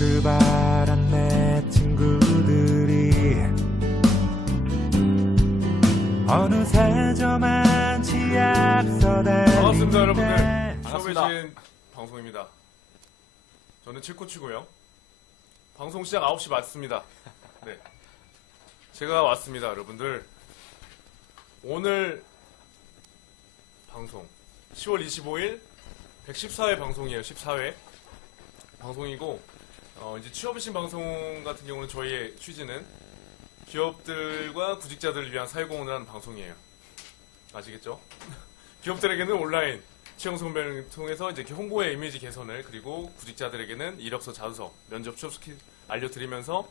출발한 내 친구들이 어느새 저만치 앞서 반갑습니다, 여러분들. 달리는데 반갑습니다. 처음 방송입니다. 저는 칠코치고요. 방송 시작 9시 맞습니다. 네, 제가 왔습니다, 여러분들. 오늘 방송 10월 25일 114회 방송이에요. 14회 방송이고, 이제 취업이신 방송 같은 경우는 저희의 취지는 기업들과 구직자들을 위한 사회공헌을 하는 방송이에요. 아시겠죠? 기업들에게는 온라인 채용 선별을 통해서 이제 홍보의 이미지 개선을, 그리고 구직자들에게는 이력서, 자소서, 면접 취업 스킬 알려드리면서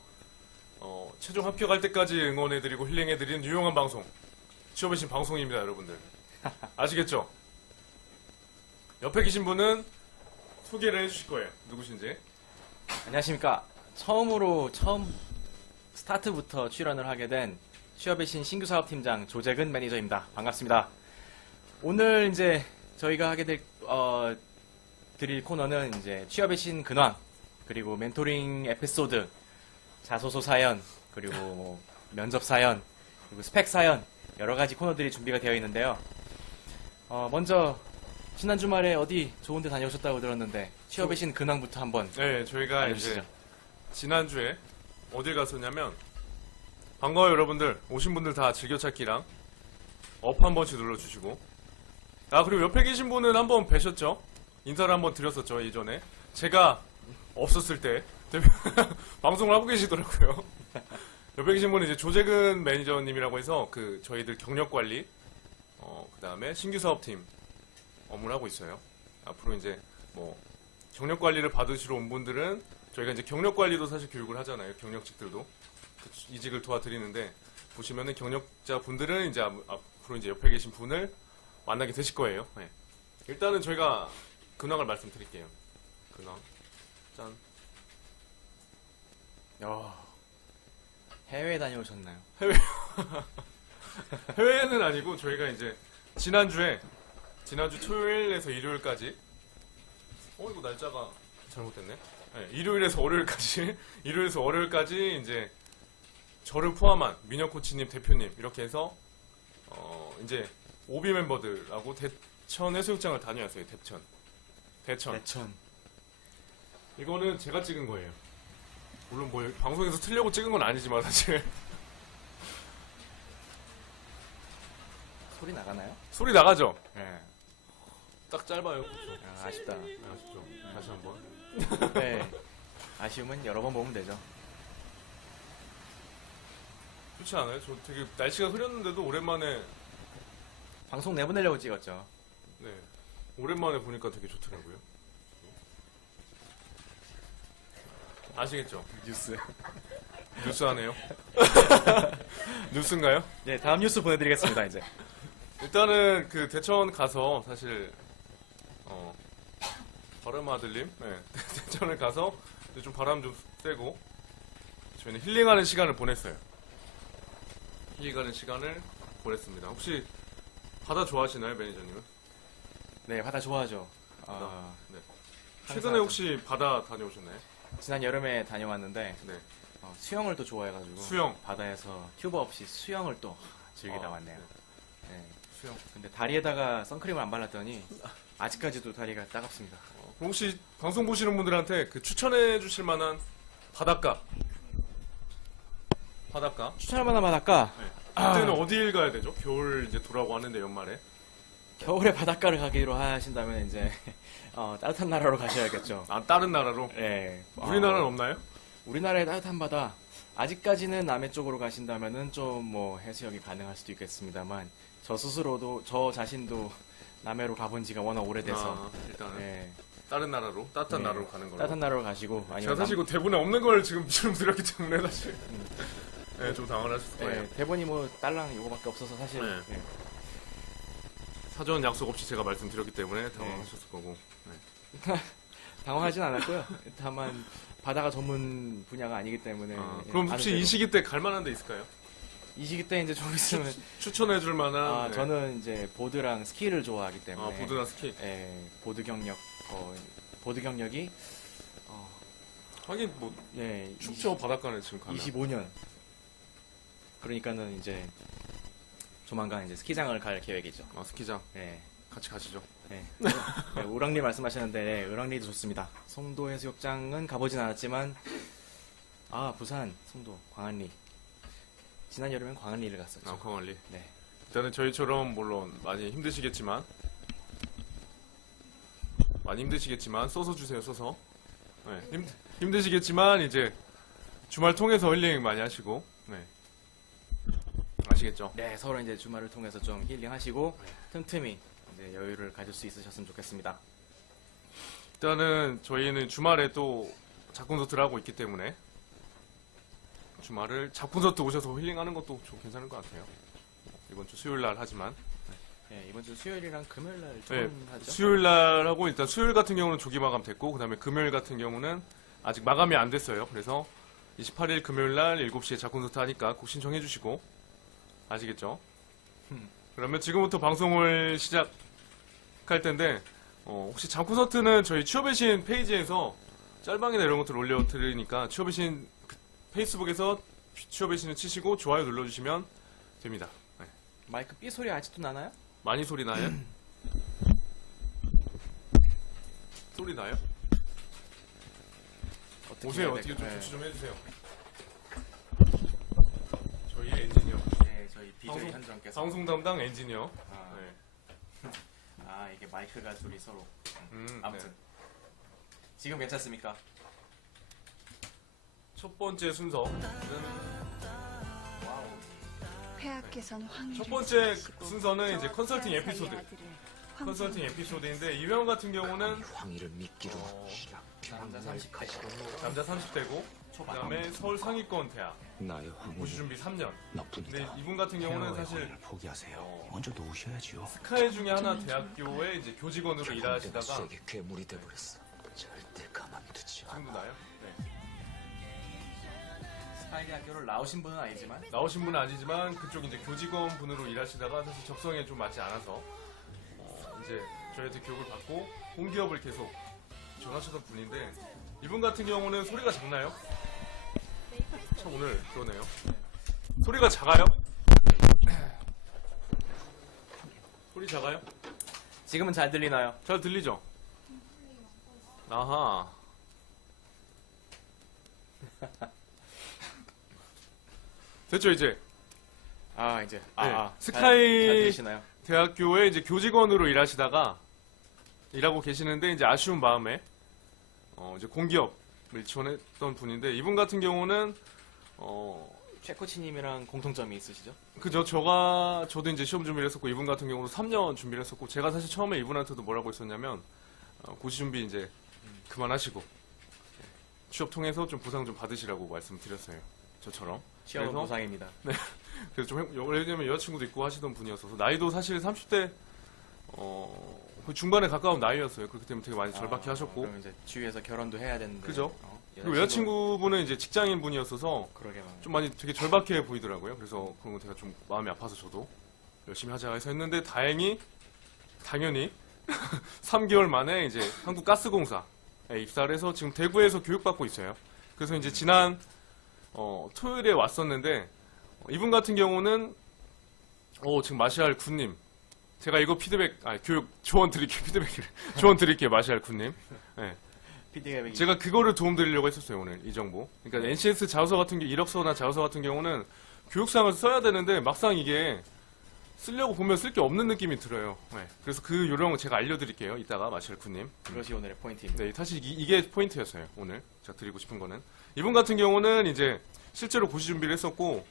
최종 합격할 때까지 응원해드리고 힐링해드리는 유용한 방송, 취업의 신 방송입니다, 여러분들. 아시겠죠? 옆에 계신 분은 소개를 해주실 거예요. 누구신지. 안녕하십니까. 처음 스타트부터 출연을 하게 된 취업의 신 신규 사업팀장 조재근 매니저입니다. 반갑습니다. 오늘 이제 저희가 하게 드릴 코너는 이제 취업의 신 근황, 그리고 멘토링 에피소드, 자소서 사연, 그리고 뭐 면접 사연, 그리고 스펙 사연, 여러 가지 코너들이 준비가 되어 있는데요. 먼저 지난 주말에 어디 좋은 데 다녀오셨다고 들었는데 취업의 신 근황부터 한번 네, 저희가 알려주시죠. 이제 지난주에 어딜 갔었냐면, 반가워요, 여러분들. 오신 분들 다 즐겨찾기랑 업 한 번씩 눌러주시고, 그리고 옆에 계신 분은 한번 뵈셨죠? 인사를 한번 드렸었죠, 예전에. 제가 없었을 때 방송을 하고 계시더라고요. 옆에 계신 분은 이제 조재근 매니저님이라고 해서 저희들 경력 관리, 그 다음에 신규 사업팀 업무를 하고 있어요. 앞으로 이제 뭐 경력 관리를 받으시러 온 분들은 저희가 이제 경력 관리도 사실 교육을 하잖아요. 경력직들도 이직을 도와드리는데, 보시면은 경력자 분들은 이제 앞으로 이제 옆에 계신 분을 만나게 되실 거예요. 네. 일단은 저희가 근황을 말씀드릴게요. 근황. 짠. 해외에 다녀오셨나요? 해외는 아니고, 저희가 이제 지난주 토요일에서 일요일까지, 이거 날짜가 잘못됐네. 네, 일요일에서 월요일까지 이제 저를 포함한 민혁 코치님, 대표님 이렇게 해서 이제 오비 멤버들하고 대천 해수욕장을 다녀왔어요. 대천. 이거는 제가 찍은 거예요. 물론 뭐 방송에서 틀려고 찍은 건 아니지만 사실. 소리 나가나요? 소리 나가죠? 네. 딱 짧아요. 아쉽다. 아쉽죠? 다시 한번. 네. 아쉬움은 여러 번 보면 되죠. 좋지 않아요? 저 되게 날씨가 흐렸는데도 오랜만에, 방송 내보내려고 찍었죠. 네, 오랜만에 보니까 되게 좋더라고요. 아시겠죠? 뉴스 하네요. 뉴스인가요? 네, 다음 뉴스 보내드리겠습니다, 이제. 일단은 대천 가서 사실 바람 아들님, 네, 대천을 가서 좀 바람 좀 쐬고 저희는 힐링하는 시간을 보냈어요. 보냈습니다. 혹시 바다 좋아하시나요, 매니저님은? 네, 바다 좋아하죠. 네. 최근에 혹시 바다 다녀오셨나요? 지난 여름에 다녀왔는데 네. 수영을 또 좋아해가지고 수영. 바다에서 튜브 없이 수영을 또 즐기다 왔네요. 네. 네. 수영. 근데 다리에다가 선크림을 안 발랐더니 아직까지도 다리가 따갑습니다. 그럼 혹시 방송 보시는 분들한테 추천해 주실 만한 바닷가? 추천할 만한 바닷가? 네. 그때는 어디를 가야 되죠? 겨울 이제 돌아오고 하는데, 연말에. 겨울에 바닷가를 가기로 하신다면 이제 따뜻한 나라로 가셔야겠죠. 다른 나라로? 네. 우리나라는 없나요? 우리나라의 따뜻한 바다, 아직까지는 남해 쪽으로 가신다면은 좀 뭐 해수욕이 가능할 수도 있겠습니다만, 저 자신도 남해로 가본 지가 워낙 오래돼서 일단은 네. 다른 나라로, 따뜻한 네. 나라로 가는 걸로. 따뜻한 나라로 가시고, 제가 아니면 사실 이거 대본에 없는 걸 지금 드렸기 때문에 사실 네, 좀 당황하셨을 거예요. 네, 대본이 뭐 딸랑 요거밖에 없어서 사실 네. 네. 사전 약속 없이 제가 말씀드렸기 때문에 당황하셨을 거고. 네. 당황하진 않았고요. 다만 바다가 전문 분야가 아니기 때문에. 그럼 아는 혹시 대로. 이 시기 때 갈 만한 데 있을까요? 이 시기 때 이제 좀 있으면 추천해 줄 만한. 네. 저는 이제 보드랑 스키를 좋아하기 때문에. 보드나 스키. 보드 경력이 하긴 뭐 예, 춥죠 바닷가는 지금 가면. 25년. 그러니까는 이제 조만간 이제 스키장을 갈 계획이죠. 아 스키장 예. 같이 가시죠. 네. 네, 우랑리 말씀하셨는데 네, 우랑리도 좋습니다. 송도 해수욕장은 가보진 않았지만 부산, 송도, 광안리. 지난 여름엔 광안리를 갔었죠. 아 광안리. 네. 일단은 저희처럼 물론 많이 힘드시겠지만 써서 주세요 써서. 네, 힘드시겠지만 이제 주말 통해서 힐링 많이 하시고. 네. 아시겠죠? 네, 서로 이제 주말을 통해서 좀 힐링하시고 틈틈이 이제 여유를 가질 수 있으셨으면 좋겠습니다. 일단은 저희는 주말에 또 작품 콘서트를 하고 있기 때문에 주말을 작품 콘서트 오셔서 힐링하는 것도 좀 괜찮을 것 같아요. 이번 주 수요일 날 하지만 네, 이번 주 수요일이랑 금요일 날 네, 조금 하죠. 수요일 날 하고 일단 수요일 같은 경우는 조기 마감 됐고 그다음에 금요일 같은 경우는 아직 마감이 안 됐어요. 그래서 28일 금요일 날 7시에 작품 콘서트 하니까 꼭 신청해 주시고 아시겠죠? 그러면 지금부터 방송을 시작할 텐데 혹시 작품 콘서트는 저희 취업의 신 페이지에서 짤방이나 이런 것들 올려드리니까 취업의 신 페이스북에서 취업의 신을 치시고 좋아요 눌러주시면 됩니다. 네. 마이크 삐 소리 아직도 나나요? 많이 소리 나요? 소리 나요? 어떻게 오세요. 해야 어떻게 좀 될까요? 조치 좀 해주세요. 저희 엔지니어. 네, 저희 DJ 방송- 현정께서 방송 담당 엔지니어. 아, 네. 이게 마이크가 둘이 서로 네. 아무튼 지금 괜찮습니까? 첫 번째 순서는 폐하께서는 황희를 첫 번째 지키시고 순서는 이제 컨설팅 태어난 에피소드. 자의 아들을 컨설팅 황제로 에피소드인데 이 형 같은 경우는 황희를 미끼로 남자 30대 남자 30대고 초반. 그다음에 서울 상위권 대학 나의 고시 황후는 준비 3년. 근데 너뿐이다. 이분 같은 경우는 폐하의 사실 황희를 포기하세요. 어, 먼저 놓으셔야지요. 스카이 중에 하나 대학교에 이제 교직원으로 내가 일하시다가 수에게 괴물이 돼버렸어. 절대 가만두지 않아. 친구 나요? 네. 스카이대학교를 나오신 분은 아니지만 나오신 분은 아니지만 그쪽 이제 교직원 분으로 일하시다가 사실 적성에 좀 맞지 않아서 이제 저희한테 교육을 받고 공기업을 계속 지원하시던 분인데 이분 같은 경우는 소리가 작나요? 참 오늘 그러네요. 소리가 작아요? 소리 작아요? 지금은 잘 들리나요? 잘 들리죠? 아하. 됐죠 이제? 이제 스카이- 잘 들리시나요? 대학교에 이제 교직원으로 일하시다가 일하고 계시는데 이제 아쉬운 마음에 이제 공기업을 지원했던 분인데 이분 같은 경우는 최코치님이랑 공통점이 있으시죠? 그죠 저도 이제 시험 준비를 했었고 이분 같은 경우도 3년 준비를 했었고 제가 사실 처음에 이분한테도 뭐라고 했었냐면 고시 준비 이제 그만하시고 취업 통해서 좀 보상 좀 받으시라고 말씀드렸어요. 저처럼. 취업은 그래서- 보상입니다. 그래서 좀 왜냐면 여자친구도 있고 하시던 분이었어서 나이도 사실 30대 거의 중반에 가까운 나이였어요. 그렇기 때문에 되게 많이 절박해 하셨고 그럼 이제 주위에서 결혼도 해야 되는데. 그죠? 그리고 여자친구분은 이제 직장인 분이었어서 그러게 말이에요. 좀 많이 되게 절박해 보이더라고요. 그래서 그런 거 제가 좀 마음이 아파서 저도 열심히 하자 해서 했는데 당연히 3개월 만에 이제 한국가스공사에 입사를 해서 지금 대구에서 교육받고 있어요. 그래서 이제 지난 토요일에 왔었는데 이분 같은 경우는 지금 마시알 군님 제가 이거 교육 조언 드릴게요 마시알 군님. 네. 피드백이 제가 그거를 도움 드리려고 했었어요 오늘 이 정보. 그러니까 NCS 자소서 같은 게 이력서나 자소서 같은 경우는 교육상을 써야 되는데 막상 이게 쓰려고 보면 쓸 게 없는 느낌이 들어요. 네. 그래서 그 요령을 제가 알려드릴게요 이따가 마시알 군님. 그것이 오늘의 포인트입니다. 네, 사실 이게 포인트였어요. 오늘 제가 드리고 싶은 거는 이분 같은 경우는 이제 실제로 고시 준비를 했었고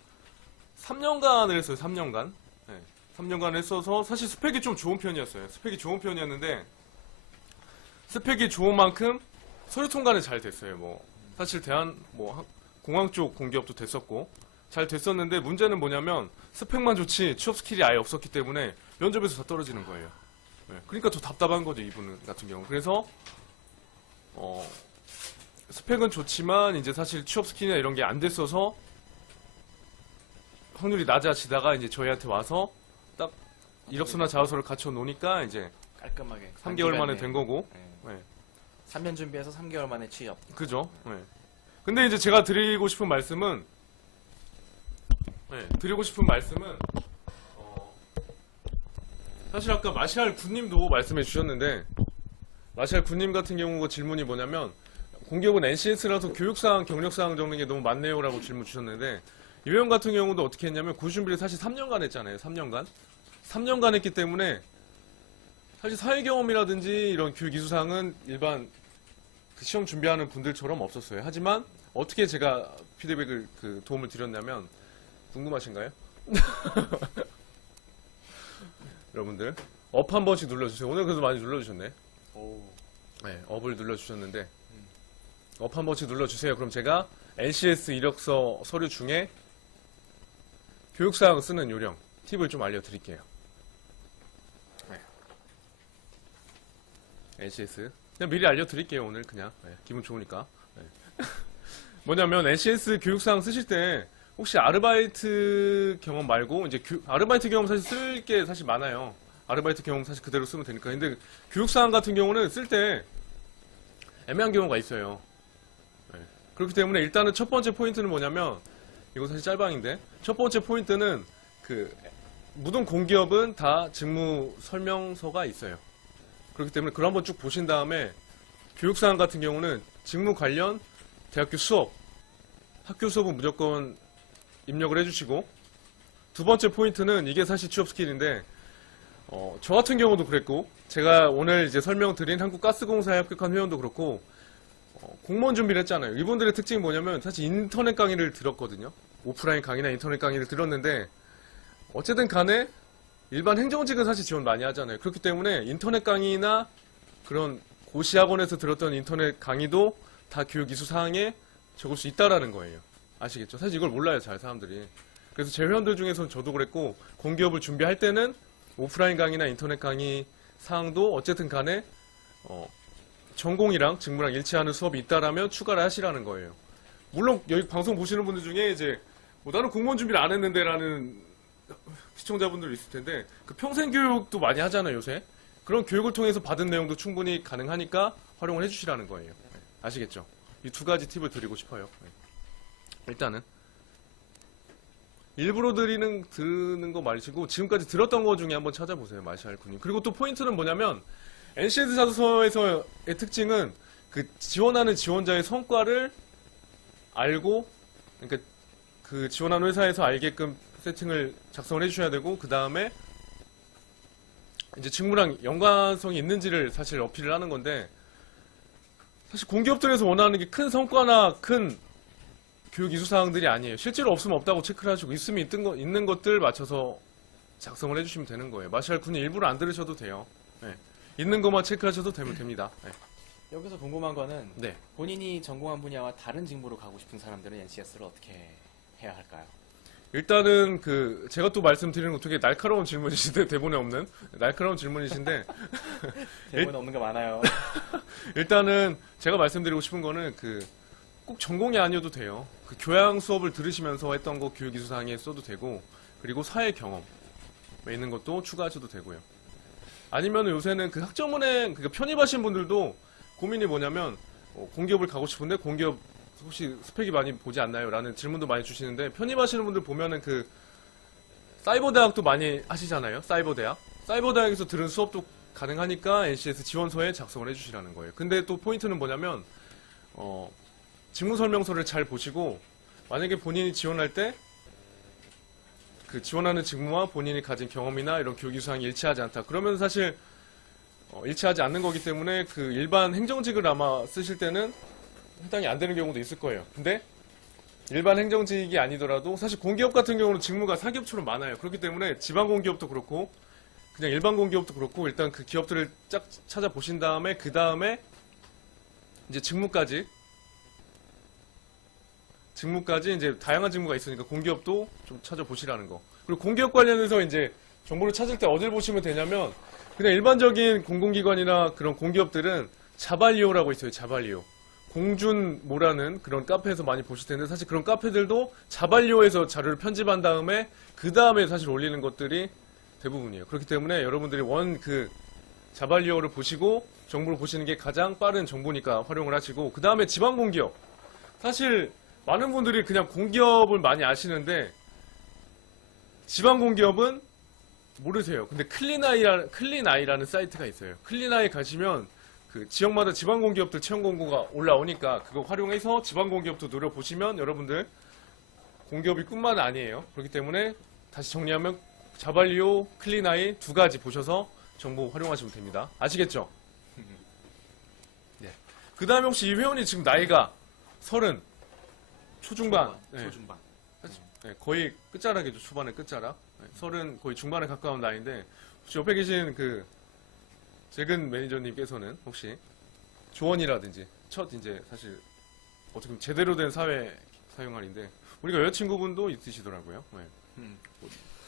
3년간을 했어요. 3년간. 네, 3년간 했어서 사실 스펙이 좀 좋은 편이었어요. 스펙이 좋은 편이었는데 스펙이 좋은 만큼 서류 통과는 잘 됐어요. 뭐 사실 공항 쪽 공기업도 됐었고 잘 됐었는데 문제는 뭐냐면 스펙만 좋지 취업 스킬이 아예 없었기 때문에 면접에서 다 떨어지는 거예요. 네, 그러니까 더 답답한 거죠 이분 같은 경우. 그래서 스펙은 좋지만 이제 사실 취업 스킬이나 이런 게 안 됐어서 확률이 낮아지다가 이제 저희한테 와서 딱 이력서나 자소서를 갖춰 놓으니까 이제 깔끔하게 3개월 만에 단기간에. 된 거고. 네. 네. 3년 준비해서 3개월 만에 취업. 그죠? 네. 근데 이제 제가 드리고 싶은 말씀은 사실 아까 마샬 군님도 말씀해 주셨는데 마샬 군님 같은 경우 질문이 뭐냐면 공기업은 NCS라서 교육사항, 경력사항 적는 게 너무 많네요 라고 질문 주셨는데 이 회원 같은 경우도 어떻게 했냐면 고시 준비를 사실 3년간 했잖아요. 3년간 했기 때문에 사실 사회경험이라든지 이런 교육 이수사항은 일반 그 시험 준비하는 분들처럼 없었어요. 하지만 어떻게 제가 피드백을 도움을 드렸냐면 궁금하신가요? 여러분들 업 한 번씩 눌러주세요. 오늘 그래도 많이 눌러주셨네. 네, 업을 눌러주셨는데 업 한 번씩 눌러주세요. 그럼 제가 NCS 이력서 서류 중에 교육사항 쓰는 요령 팁을 좀 알려드릴게요. 네. NCS 그냥 미리 알려드릴게요. 오늘 그냥 기분 좋으니까. 뭐냐면 NCS 교육사항 쓰실 때 혹시 아르바이트 경험 말고 이제 아르바이트 경험 사실 쓸 게 사실 많아요. 아르바이트 경험 사실 그대로 쓰면 되니까. 근데 교육사항 같은 경우는 쓸 때 애매한 경우가 있어요. 그렇기 때문에 일단은 첫 번째 포인트는 뭐냐면 이거 사실 짤방인데 첫 번째 포인트는 모든 공기업은 다 직무 설명서가 있어요. 그렇기 때문에 그걸 한번 쭉 보신 다음에 교육사항 같은 경우는 직무 관련 대학교 수업, 학교 수업은 무조건 입력을 해주시고 두 번째 포인트는 이게 사실 취업 스킬인데 저 같은 경우도 그랬고 제가 오늘 이제 설명드린 한국가스공사에 합격한 회원도 그렇고 공무원 준비를 했잖아요. 이분들의 특징이 뭐냐면 사실 인터넷 강의를 들었거든요. 오프라인 강의나 인터넷 강의를 들었는데 어쨌든 간에 일반 행정직은 사실 지원 많이 하잖아요. 그렇기 때문에 인터넷 강의나 그런 고시학원에서 들었던 인터넷 강의도 다 교육 이수 사항에 적을 수 있다라는 거예요. 아시겠죠? 사실 이걸 몰라요, 잘 사람들이. 그래서 제 회원들 중에서는 저도 그랬고 공기업을 준비할 때는 오프라인 강의나 인터넷 강의 사항도 어쨌든 간에 전공이랑 직무랑 일치하는 수업이 있다라면 추가를 하시라는 거예요. 물론 여기 방송 보시는 분들 중에 이제 나는 공무원 준비를 안 했는데라는 시청자분들 있을 텐데 평생 교육도 많이 하잖아요, 요새. 그런 교육을 통해서 받은 내용도 충분히 가능하니까 활용을 해주시라는 거예요. 아시겠죠? 이 두 가지 팁을 드리고 싶어요. 일단은 일부러 드는 거 말이시고 지금까지 들었던 거 중에 한번 찾아보세요, 마샬 군님. 그리고 또 포인트는 뭐냐면 NCS 자소서에서의 특징은 지원하는 지원자의 성과를 알고, 그러니까 그 지원하는 회사에서 알게끔 세팅을 작성을 해주셔야 되고, 그 다음에 이제 직무랑 연관성이 있는지를 사실 어필을 하는 건데, 사실 공기업들에서 원하는 게 큰 성과나 큰 교육 이수 사항들이 아니에요. 실제로 없으면 없다고 체크를 하시고 있으면 있는 것들 맞춰서 작성을 해주시면 되는 거예요. 마샬 군이 일부러 안 들으셔도 돼요. 있는 것만 체크하셔도 됩니다. 여기서 궁금한 거는 네. 본인이 전공한 분야와 다른 직무로 가고 싶은 사람들은 NCS를 어떻게 해야 할까요? 일단은 제가 또 말씀드리는 거 되게 날카로운 질문이신데 대본에 없는 날카로운 질문이신데 대본에 없는 거 많아요. 일단은 제가 말씀드리고 싶은 거는 꼭 전공이 아니어도 돼요. 교양 수업을 들으시면서 했던 거 교육 이수 사항에 써도 되고, 그리고 사회 경험에 있는 것도 추가하셔도 되고요. 아니면 요새는 학점은행 편입하신 분들도 고민이 뭐냐면 공기업을 가고 싶은데 공기업 혹시 스펙이 많이 보지 않나요? 라는 질문도 많이 주시는데 편입하시는 분들 보면은 사이버 대학도 많이 하시잖아요. 사이버 대학에서 들은 수업도 가능하니까 NCS 지원서에 작성을 해주시라는 거예요. 근데 또 포인트는 뭐냐면 직무 설명서를 잘 보시고 만약에 본인이 지원할 때 지원하는 직무와 본인이 가진 경험이나 이런 교육 이수사항이 일치하지 않다. 그러면 사실 일치하지 않는 거기 때문에 일반 행정직을 아마 쓰실 때는 해당이 안 되는 경우도 있을 거예요. 근데 일반 행정직이 아니더라도 사실 공기업 같은 경우는 직무가 사기업처럼 많아요. 그렇기 때문에 지방 공기업도 그렇고 그냥 일반 공기업도 그렇고 일단 기업들을 쫙 찾아보신 다음에 그 다음에 이제 직무까지 이제 다양한 직무가 있으니까 공기업도 좀 찾아보시라는 거. 그리고 공기업 관련해서 이제 정보를 찾을 때 어딜 보시면 되냐면 그냥 일반적인 공공기관이나 그런 공기업들은 자발리오라고 있어요. 자발리오. 공준모라는 그런 카페에서 많이 보실 텐데 사실 그런 카페들도 자발리오에서 자료를 편집한 다음에 그 다음에 사실 올리는 것들이 대부분이에요. 그렇기 때문에 여러분들이 자발리오를 보시고 정보를 보시는 게 가장 빠른 정보니까 활용을 하시고 그 다음에 지방공기업 사실 많은 분들이 그냥 공기업을 많이 아시는데 지방 공기업은 모르세요. 근데 클린아이라는 사이트가 있어요. 클린아이 가시면 그 지역마다 지방 공기업들 채용 공고가 올라오니까 그거 활용해서 지방 공기업도 노려보시면 여러분들 공기업이 뿐만 아니에요. 그렇기 때문에 다시 정리하면 자발리오, 클린아이 두 가지 보셔서 정보 활용하시면 됩니다. 아시겠죠? 네. 그 다음에 혹시 이 회원이 지금 나이가 30 초중반. 네. 초중반. 네, 거의 끝자락이죠. 초반의 끝자락. 네, 30 거의 중반에 가까운 나이인데 혹시 옆에 계신 그 재근 매니저님께서는 혹시 조언이라든지 첫 이제 사실 어떻게 보면 제대로 된 사회 사용할인데 우리가 여자친구분도 있으시더라고요. 네.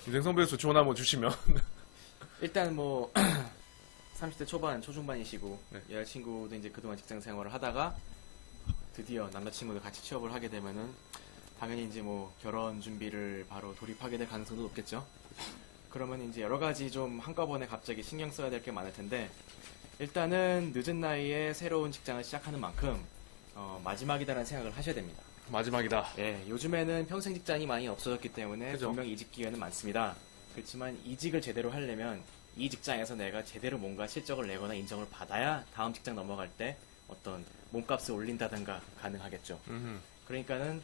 인생 선배에서 조언 한번 주시면. 일단 뭐 30대 초반, 초중반이시고 네. 여자친구도 이제 그동안 직장 생활을 하다가 드디어 남자친구도 같이 취업을 하게 되면은 당연히 이제 뭐 결혼 준비를 바로 돌입하게 될 가능성도 높겠죠. 그러면 이제 여러 가지 좀 한꺼번에 갑자기 신경 써야 될 게 많을 텐데 일단은 늦은 나이에 새로운 직장을 시작하는 만큼 마지막이다라는 생각을 하셔야 됩니다. 마지막이다. 예, 요즘에는 평생 직장이 많이 없어졌기 때문에 그죠. 분명 이직 기회는 많습니다. 그렇지만 이직을 제대로 하려면 이 직장에서 내가 제대로 뭔가 실적을 내거나 인정을 받아야 다음 직장 넘어갈 때 어떤 몸값을 올린다든가 가능하겠죠. 그러니까는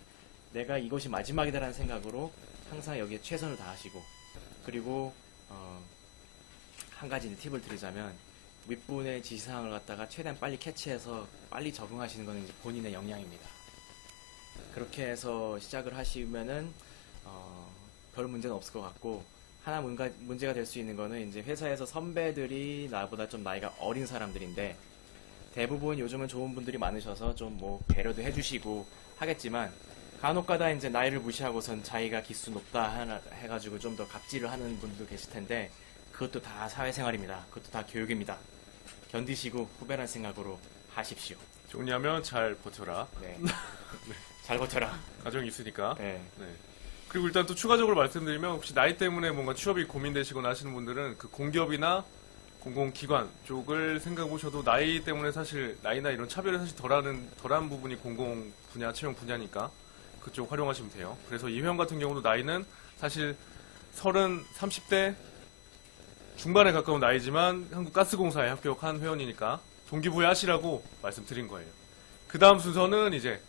내가 이것이 마지막이다라는 생각으로 항상 여기에 최선을 다하시고 그리고 한 가지 이제 팁을 드리자면 윗분의 지시사항을 갖다가 최대한 빨리 캐치해서 빨리 적응하시는 것은 이제 본인의 역량입니다. 그렇게 해서 시작을 하시면은 별 문제는 없을 것 같고 하나 문제가 될 수 있는 거는 이제 회사에서 선배들이 나보다 좀 나이가 어린 사람들인데 대부분 요즘은 좋은 분들이 많으셔서 좀 뭐 배려도 해주시고 하겠지만 간혹가다 이제 나이를 무시하고선 자기가 기수 높다 해가지고 좀 더 갑질을 하는 분도 계실 텐데 그것도 다 사회생활입니다. 그것도 다 교육입니다. 견디시고 후배란 생각으로 하십시오. 좋냐면 잘 버텨라. 네. 잘 버텨라. 가정이 있으니까. 네. 네. 그리고 일단 또 추가적으로 말씀드리면 혹시 나이 때문에 뭔가 취업이 고민되시거나 하시는 분들은 그 공기업이나 공공기관 쪽을 생각해 보셔도 나이 때문에 사실 나이나 이런 차별이 사실 덜한 부분이 공공 분야, 채용 분야니까 그쪽 활용하시면 돼요. 그래서 이 회원 같은 경우도 나이는 사실 30대 중반에 가까운 나이지만 한국가스공사에 합격한 회원이니까 동기부여 하시라고 말씀드린 거예요. 그 다음 순서는 이제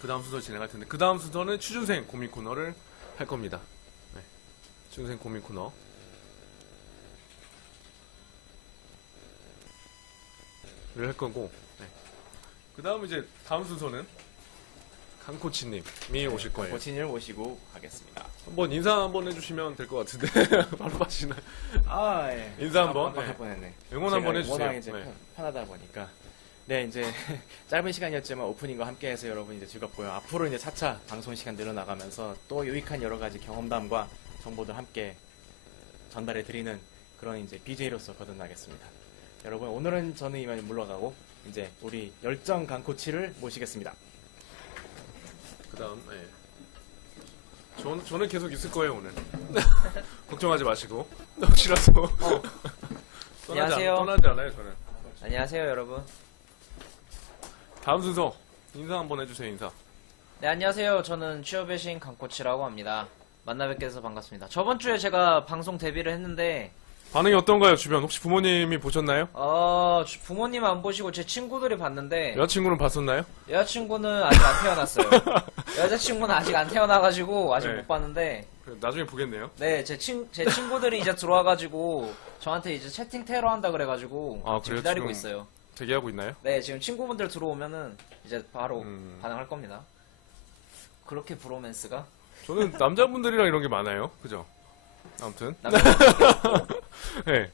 그 다음 순서 진행할 텐데 그 다음 순서는 취준생 고민 코너를 할 겁니다. 네. 취준생 고민 코너. 를 할 거고. 네. 그 다음 이제 다음 순서는 강코치님이 오실 거예요. 코치님을 모시고 가겠습니다. 한번 인사 한번 해주시면 될 것 같은데 바로 하시나요? 아, 예. 인사 한번. 깜빡 네. 할 뻔했네. 응원 한번 제가 해주세요. 워낙 이제 네. 편하다 보니까. 네, 이제 짧은 시간이었지만 오프닝과 함께해서 여러분 이제 즐겁고요. 앞으로 이제 차차 방송 시간 늘어나가면서 또 유익한 여러 가지 경험담과 정보들 함께 전달해 드리는 그런 이제 BJ로서 거듭나겠습니다. 여러분 오늘은 저는 이만 물러가고 이제 우리 열정 강코치를 모시겠습니다. 그 다음, 저는 계속 있을 거예요, 오늘. 걱정하지 마시고. 혹시라도. 안녕하세요. 떠나지 않아요, 저는. 안녕하세요, 여러분. 다음 순서. 인사 한번 해주세요, 인사. 네, 안녕하세요. 저는 취업의 신 강코치라고 합니다. 만나 뵙게 돼서 반갑습니다. 저번 주에 제가 방송 데뷔를 했는데, 반응이 어떤가요, 주변? 혹시 부모님이 보셨나요? 부모님 안 보시고 제 친구들이 봤는데, 여자친구는 봤었나요? 여자친구는 아직 안 태어났어요. 여자친구는 아직 안 태어나가지고 아직 네. 못 봤는데, 그래, 나중에 보겠네요. 네, 제 친구들이 이제 들어와가지고, 저한테 이제 채팅 테러 한다 그래가지고, 아, 지금 그래요? 기다리고 지금 있어요. 대기하고 있나요? 네, 지금 친구분들 들어오면은, 이제 바로 음. 반응할 겁니다. 그렇게 브로맨스가? 저는 남자분들이랑 이런 게 많아요. 그죠? 아무튼. 네.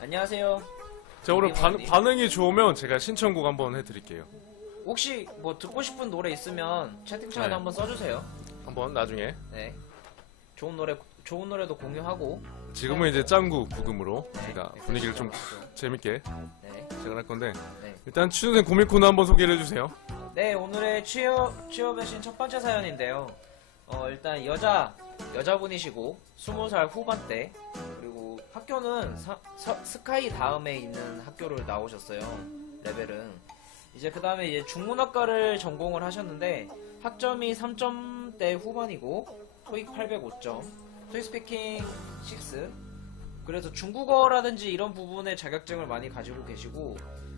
안녕하세요. 자, 오늘 이모님. 반응이 좋으면 제가 신청곡 한번 해드릴게요. 혹시 뭐 듣고 싶은 노래 있으면 채팅창에 네. 한번 써주세요. 한번 나중에. 네. 좋은 노래도 공유하고. 지금은 이제 짱구 부금으로 네. 제가 네, 분위기를 좀 그렇죠. 재밌게 네. 시작할 건데 네. 일단 취준생 고민 코너 한번 소개를 해주세요. 네, 오늘의 취업의 신 첫 번째 사연인데요. 일단 여자분이시고 20살 후반대 그리고 학교는 스카이 다음에 있는 학교를 나오셨어요. 레벨은. 이제 그 다음에 이제 중문학과를 전공을 하셨는데 학점이 3점대 후반이고 토익 805점, 토익 스피킹 6. 그래서 중국어라든지 이런 부분에 자격증을 많이 가지고 계시고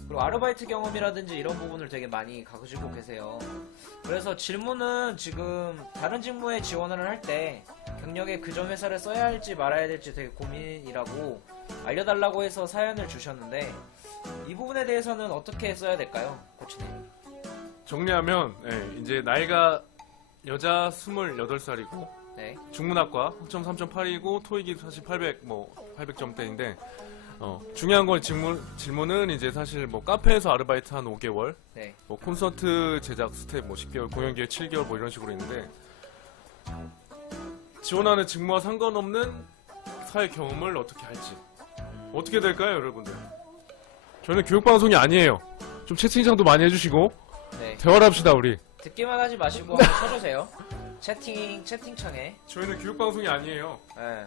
그리고 아르바이트 경험이라든지 이런 부분을 되게 많이 가지고 계세요. 그래서 질문은 지금 다른 직무에 지원을 할 때 경력에 그 점 회사를 써야 할지 말아야 될지 되게 고민이라고 알려달라고 해서 사연을 주셨는데 이 부분에 대해서는 어떻게 써야 될까요, 코치님? 정리하면 이제 나이가 여자 28살이고 네. 중문학과 학점 3.8이고 토익이 사실 800점대인데 중요한 건 질문은 이제 사실 뭐 카페에서 아르바이트 한 5개월, 네. 뭐 콘서트 제작 스텝 뭐 10개월, 공연 기획 7개월 뭐 이런 식으로 있는데 지원하는 직무와 상관없는 사회 경험을 어떻게 할지 어떻게 될까요, 여러분들? 저는 교육방송이 아니에요. 좀 채팅창도 많이 해주시고 네. 대화를 합시다 우리. 듣기만 하지 마시고 한번 쳐주세요. 채팅창에. 저희는 교육방송이 아니에요. 네.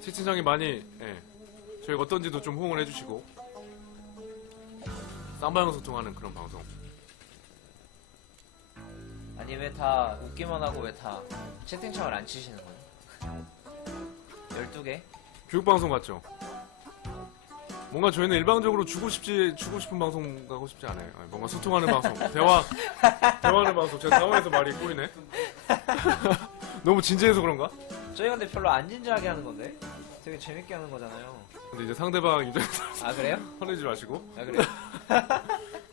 채팅창에 많이 저희가 어떤지도 좀 호응을 해주시고 쌍방향 소통하는 그런 방송. 아니 왜 다 웃기만 하고 왜 다 채팅창을 안 치시는 거예요? 12개? 교육방송 같죠? 뭔가 저희는 일방적으로 주고 싶은 방송 가고 싶지 않아요. 뭔가 소통하는 방송, 대화하는 방송. 제가 당황해서 말이 꼬이네. 너무 진지해서 그런가? 저희 근데 별로 안 진지하게 하는 건데 되게 재밌게 하는 거잖아요. 근데 이제 상대방 입장에서 아 그래요? 화내지 마시고. 아 그래요?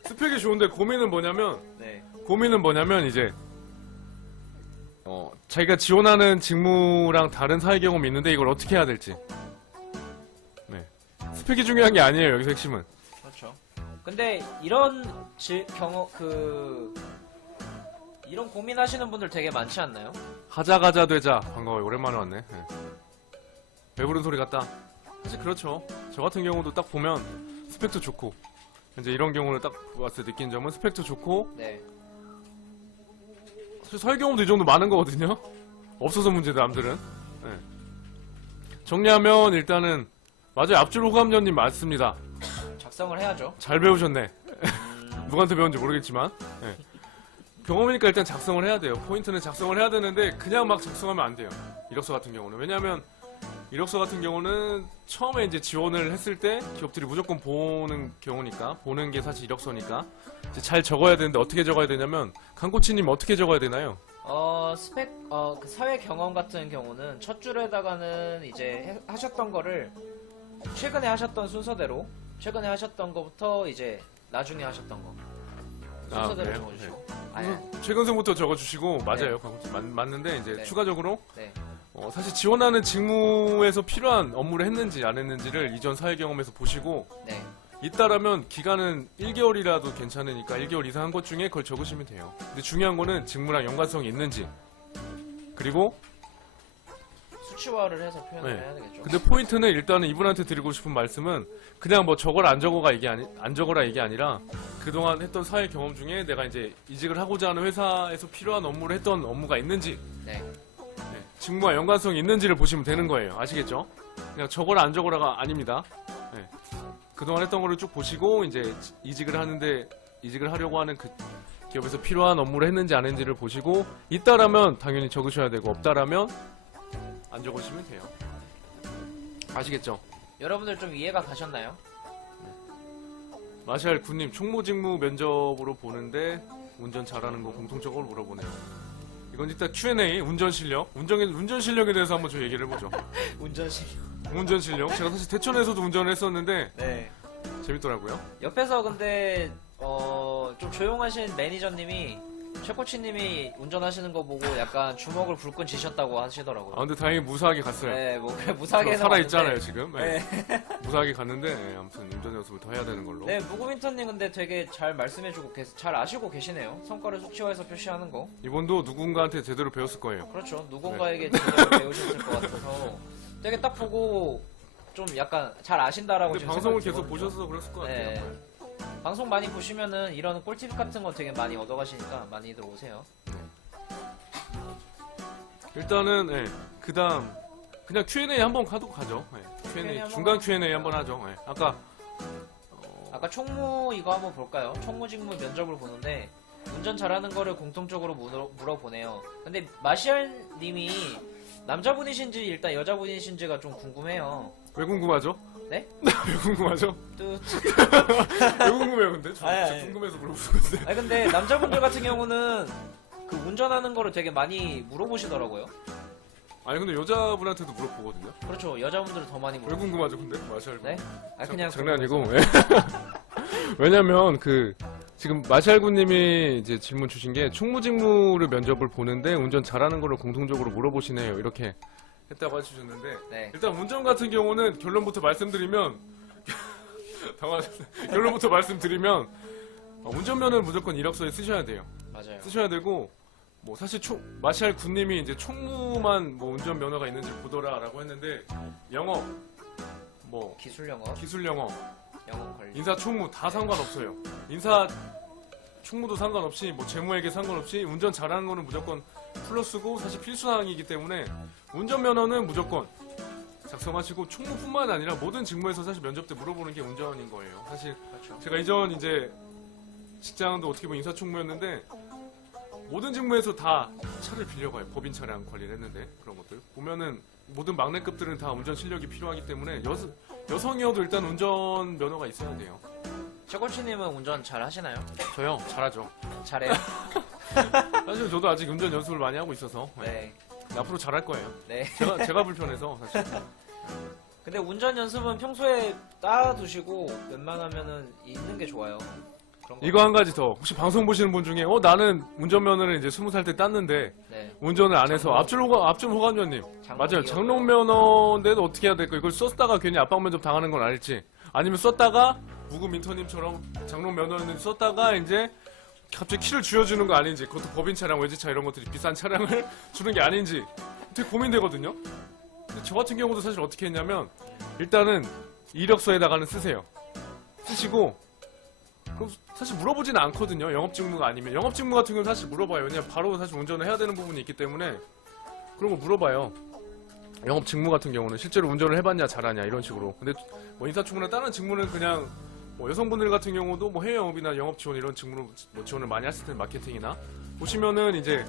스펙이 좋은데 고민은 뭐냐면 네. 이제 자기가 지원하는 직무랑 다른 사회 경험이 있는데 이걸 어떻게 해야 될지. 네. 스펙이 중요한 게 아니에요. 여기서 핵심은. 그렇죠. 근데 이런 이런 고민하시는 분들 되게 많지 않나요? 하자 되자. 반가워요. 오랜만에 왔네. 네. 배부른 소리 같다. 사실 그렇죠. 저 같은 경우도 딱 보면 스펙도 좋고 이제 이런 경우를 딱 봤을 때 느낀 점은 스펙도 좋고 네. 사실 사회 경험도 이 정도 많은 거거든요. 없어서 문제다 남들은. 네. 정리하면 일단은 맞아요. 앞줄 호감녀님 맞습니다. 작성을 해야죠. 잘 배우셨네. 누구한테 배운지 모르겠지만 네. 경험이니까 일단 작성을 해야 돼요. 포인트는 작성을 해야 되는데 그냥 막 작성하면 안 돼요. 이력서 같은 경우는. 왜냐하면 이력서 같은 경우는 처음에 이제 지원을 했을 때 기업들이 무조건 보는 경우니까 보는 게 사실 이력서니까 이제 잘 적어야 되는데 어떻게 적어야 되냐면 강코치님 어떻게 적어야 되나요? 그 사회 경험 같은 경우는 첫 줄에다가는 이제 하셨던 거를 최근에 하셨던 순서대로 최근에 하셨던 거부터 이제 나중에 하셨던 거 순서대로 그래요? 적어주시고. 최근생부터 적어주시고 맞아요. 맞는데 이제 네. 추가적으로 네. 사실 지원하는 직무에서 필요한 업무를 했는지 안 했는지를 이전 사회 경험에서 보시고 네. 있다라면 기간은 1개월이라도 괜찮으니까 1개월 이상 한 것 중에 그걸 적으시면 돼요. 근데 중요한 거는 직무랑 연관성이 있는지 그리고 수치화를 해서 표현을 네. 해야 되겠죠. 근데 포인트는 일단은 이분한테 드리고 싶은 말씀은 그냥 뭐 적어라 안 적어라 이게 아니라 그동안 했던 사회 경험 중에 내가 이제 이직을 하고자 하는 회사에서 필요한 업무를 했던 업무가 있는지 네. 직무와 연관성이 있는지를 보시면 되는 거예요. 아시겠죠? 그냥 적어라 안 적어라가 아닙니다. 네. 그동안 했던 거를 쭉 보시고 이제 이직을 하려고 하는 그 기업에서 필요한 업무를 했는지 안 했는지를 보시고 있다라면 당연히 적으셔야 되고 없다라면 안 적으시면 돼요. 아시겠죠? 여러분들 좀 이해가 가셨나요? 마샬 군님 총무 직무 면접으로 보는데 운전 잘하는 거 공통적으로 물어보네요. 이건 일단 Q&A 운전 실력에 대해서 한번 저희 얘기를 해보죠. 운전 실력. 운전 실력. 제가 사실 대천에서도 운전을 했었는데 네. 재밌더라고요. 옆에서 근데 좀 조용하신 매니저님이 최코치님이 운전하시는 거 보고 약간 주먹을 불끈 쥐셨다고 하시더라고요. 아 근데 다행히 무사하게 갔어요. 네, 뭐 그래 무사하게 해서 살아 왔는데. 있잖아요 지금. 네. 네. 무사하게 갔는데 아무튼 운전 연습을 더 해야 되는 걸로. 네, 무구민터님 근데 되게 잘 말씀해주고 잘 아시고 계시네요. 성과를 수치화해서 표시하는 거. 이번도 누군가한테 제대로 배웠을 거예요. 그렇죠. 누군가에게 제대로 배우셨을 것 같아서 되게 딱 보고 좀 약간 잘 아신다라고 근데 지금 방송을 생각이 계속 들거든요. 보셔서 그랬을 것 같아요. 네. 방송 많이 보시면은 이런 꿀팁 같은 거 되게 많이 얻어가시니까 많이들 오세요. 일단은 그다음 그냥 Q&A 한번 가죠. 네. Q&A 한번 중간 하죠. Q&A 한번 하죠. 네. 아까 아까 총무 이거 한번 볼까요? 총무 직무 면접을 보는데 운전 잘하는 거를 공통적으로 물어보네요. 근데 마시알님이 남자분이신지 일단 여자분이신지가 좀 궁금해요. 왜 궁금하죠? 네? 왜 궁금하죠? 또 왜 궁금해요, 근데? 저 아니, 진짜 아니. 궁금해서 물어보는 건데. 아니 근데 남자분들 같은 경우는 그 운전하는 거를 되게 많이 물어보시더라고요. 아니 근데 여자분한테도 물어보거든요. 그렇죠. 여자분들은 더 많이 왜 물어보시죠. 궁금하죠, 근데? 마샬. 네? 아 그냥 장난이고. 예. 왜냐면 지금 마샬군님이 이제 질문 주신 게 총무직무를 면접을 보는데 운전 잘하는 거를 공통적으로 물어보시네요. 이렇게 했다고 해주셨는데 네. 일단 운전 같은 경우는 결론부터 말씀드리면 결론부터 말씀드리면 운전면허를 무조건 이력서에 쓰셔야 돼요. 맞아요. 쓰셔야 되고 뭐 사실 마샬 군님이 이제 총무만 뭐 운전 면허가 있는지 보더라라고 했는데 영어 뭐 기술 영어, 기술 영어 영어 관리. 인사 총무 다 상관없어요. 인사 총무도 상관없이 뭐 재무에게 상관없이 운전 잘하는 거는 무조건 플러스고 사실 필수 사항이기 때문에 운전 면허는 무조건 작성하시고 총무뿐만 아니라 모든 직무에서 사실 면접 때 물어보는 게 운전인 거예요. 사실 그렇죠. 제가 이전 이제 직장도 어떻게 보면 인사총무였는데 모든 직무에서 다 차를 빌려가요. 법인 차량 관리를 했는데 그런 것들 보면은 모든 막내급들은 다 운전 실력이 필요하기 때문에 여성이어도 일단 운전 면허가 있어야 돼요. 최고치님은 운전 잘 하시나요? 저요 잘하죠. 잘해요. 사실 저도 아직 운전 연습을 많이 하고 있어서 네. 앞으로 잘할 거예요. 네. 제가 불편해서 사실. 근데 운전 연습은 평소에 따두시고 웬만하면은 있는 게 좋아요. 그런 거. 이거 한 가지 더 혹시 방송 보시는 분 중에 나는 운전면허를 이제 20살 때 땄는데 네. 운전을 안 해서 앞줄 호감주님 맞아요. 장롱 면허인데도 어떻게 해야 될까? 이걸 썼다가 괜히 압박 면접 당하는 건 아닐지 아니면 썼다가 무급 민터님처럼 장롱 면허는 썼다가 이제 갑자기 키를 쥐어주는 거 아닌지 그것도 법인 차량 외제차 이런 것들이 비싼 차량을 주는 게 아닌지 되게 고민되거든요. 근데 저 같은 경우도 사실 어떻게 했냐면 일단은 이력서에다가는 쓰세요. 쓰시고 그럼 사실 물어보지는 않거든요. 영업직무가 아니면 영업직무 같은 경우는 사실 물어봐요. 왜냐면 바로 사실 운전을 해야 되는 부분이 있기 때문에 그런 거 물어봐요. 영업직무 같은 경우는 실제로 운전을 해봤냐 잘하냐 이런 식으로. 근데 뭐 인사총무나 다른 직무는 그냥 뭐 여성분들 같은 경우도 뭐 해외 영업이나 영업 지원 이런 직무로 뭐 지원을 많이 하실 텐데 마케팅이나 보시면은 이제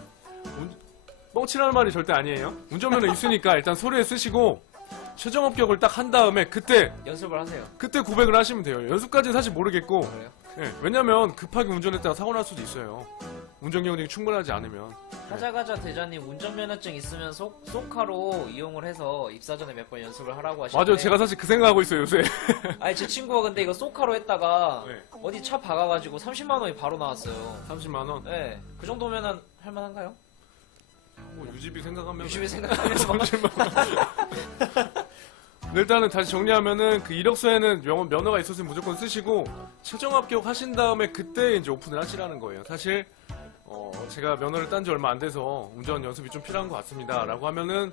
뻥치라는 말이 절대 아니에요. 운전면허 있으니까 일단 서류에 쓰시고 최종 합격을 딱 한 다음에 그때 연습을 하세요. 고백을 하시면 돼요. 연습까지는 사실 모르겠고 그래요? 예, 왜냐면 급하게 운전했다가 사고 날 수도 있어요. 운전 경력이 충분하지 않으면. 가자가자 대자님 운전면허증 있으면 소카로 이용을 해서 입사 전에 몇 번 연습을 하라고 하시는데 맞아요. 제가 사실 그 생각하고 있어요 요새. 아니 제 친구가 근데 이거 소카로 했다가 네. 어디 차 박아가지고 30만 원이 바로 나왔어요. 30만 원. 네. 그 정도면은 할만한가요? 뭐 유지비 생각하면 유심히 생각하면서 30만 원. 근데 일단은 다시 정리하면은 그 이력서에는 면허가 있었으면 무조건 쓰시고 최종 합격하신 다음에 그때 이제 오픈을 하시라는 거예요. 사실 제가 면허를 딴 지 얼마 안 돼서 운전 연습이 좀 필요한 것 같습니다라고 하면은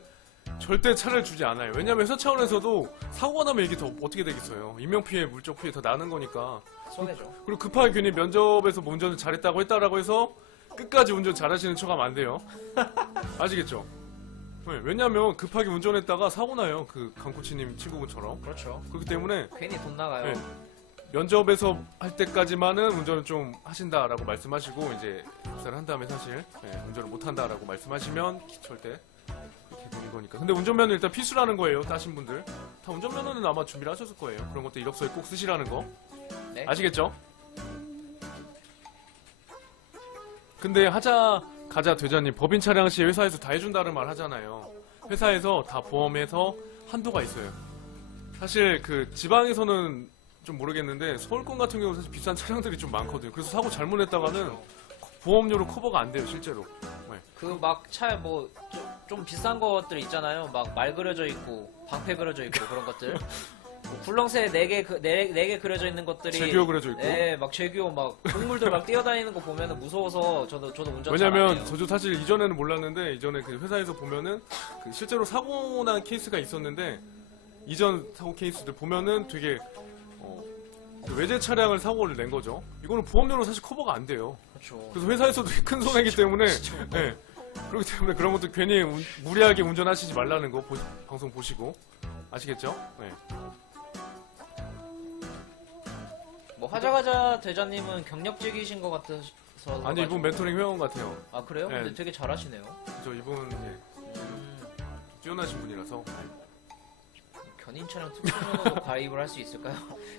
절대 차를 주지 않아요. 왜냐면 회사 차원에서도 사고가 나면 이게 더 어떻게 되겠어요. 인명피해, 물적 피해 더 나는 거니까. 손해죠. 그리고 급하게 괜히 면접에서 뭐 운전을 잘했다고 했다라고 해서 끝까지 운전 잘하시는 척하면 안 돼요. 아시겠죠? 네, 왜냐면 급하게 운전했다가 사고 나요. 그 강코치님 친구분처럼. 그렇죠. 그렇기 때문에 괜히 돈 나가요. 네. 면접에서 할 때까지만은 운전을 좀 하신다라고 말씀하시고 이제 입사를 한 다음에 사실 운전을 못 한다라고 말씀하시면 절대 그렇게 되는 거니까. 근데 운전면허는 일단 필수라는 거예요. 따신 분들 다 운전면허는 아마 준비를 하셨을 거예요. 그런 것도 이력서에 꼭 쓰시라는 거. 네. 아시겠죠? 근데 가자 되자님 법인 차량 시 회사에서 다 해준다는 말 하잖아요. 회사에서 다 보험에서 한도가 있어요. 사실 그 지방에서는 좀 모르겠는데 서울권 같은 경우 사실 비싼 차량들이 좀 많거든요. 그래서 사고 잘못했다가는 보험료로 커버가 안 돼요 실제로. 네. 그 막 차 뭐 좀 비싼 것들 있잖아요. 막 말 그려져 있고 방패 그려져 있고 그런 것들. 뭐 굴렁쇠 4개 그려져 있는 것들이 제규어 그려져 있고. 네, 막 제규어 막 동물들 막 뛰어다니는 거 보면은 무서워서 저도 운전 잘 안 왜냐면 해요. 저도 사실 이전에는 몰랐는데 이전에 그 회사에서 보면은 그 실제로 사고 난 케이스가 있었는데 이전 사고 케이스들 보면은 되게 그 외제 차량을 사고를 낸 거죠. 이거는 보험료로 사실 커버가 안 돼요. 그렇죠. 그래서 회사에서도 큰 손해이기 때문에 진짜. 네. 그렇기 때문에 그런 것도 괜히 무리하게 운전하시지 말라는 거 방송 보시고 아시겠죠? 네. 뭐 하자가자 대자님은 경력직이신 것 같아서. 아니 이분 멘토링 회원 같아요. 아 그래요? 네. 근데 되게 잘하시네요. 저 이분 예, 뛰어나신 분이라서. 견인차량 특수면허도 가입을 할 수 있을까요?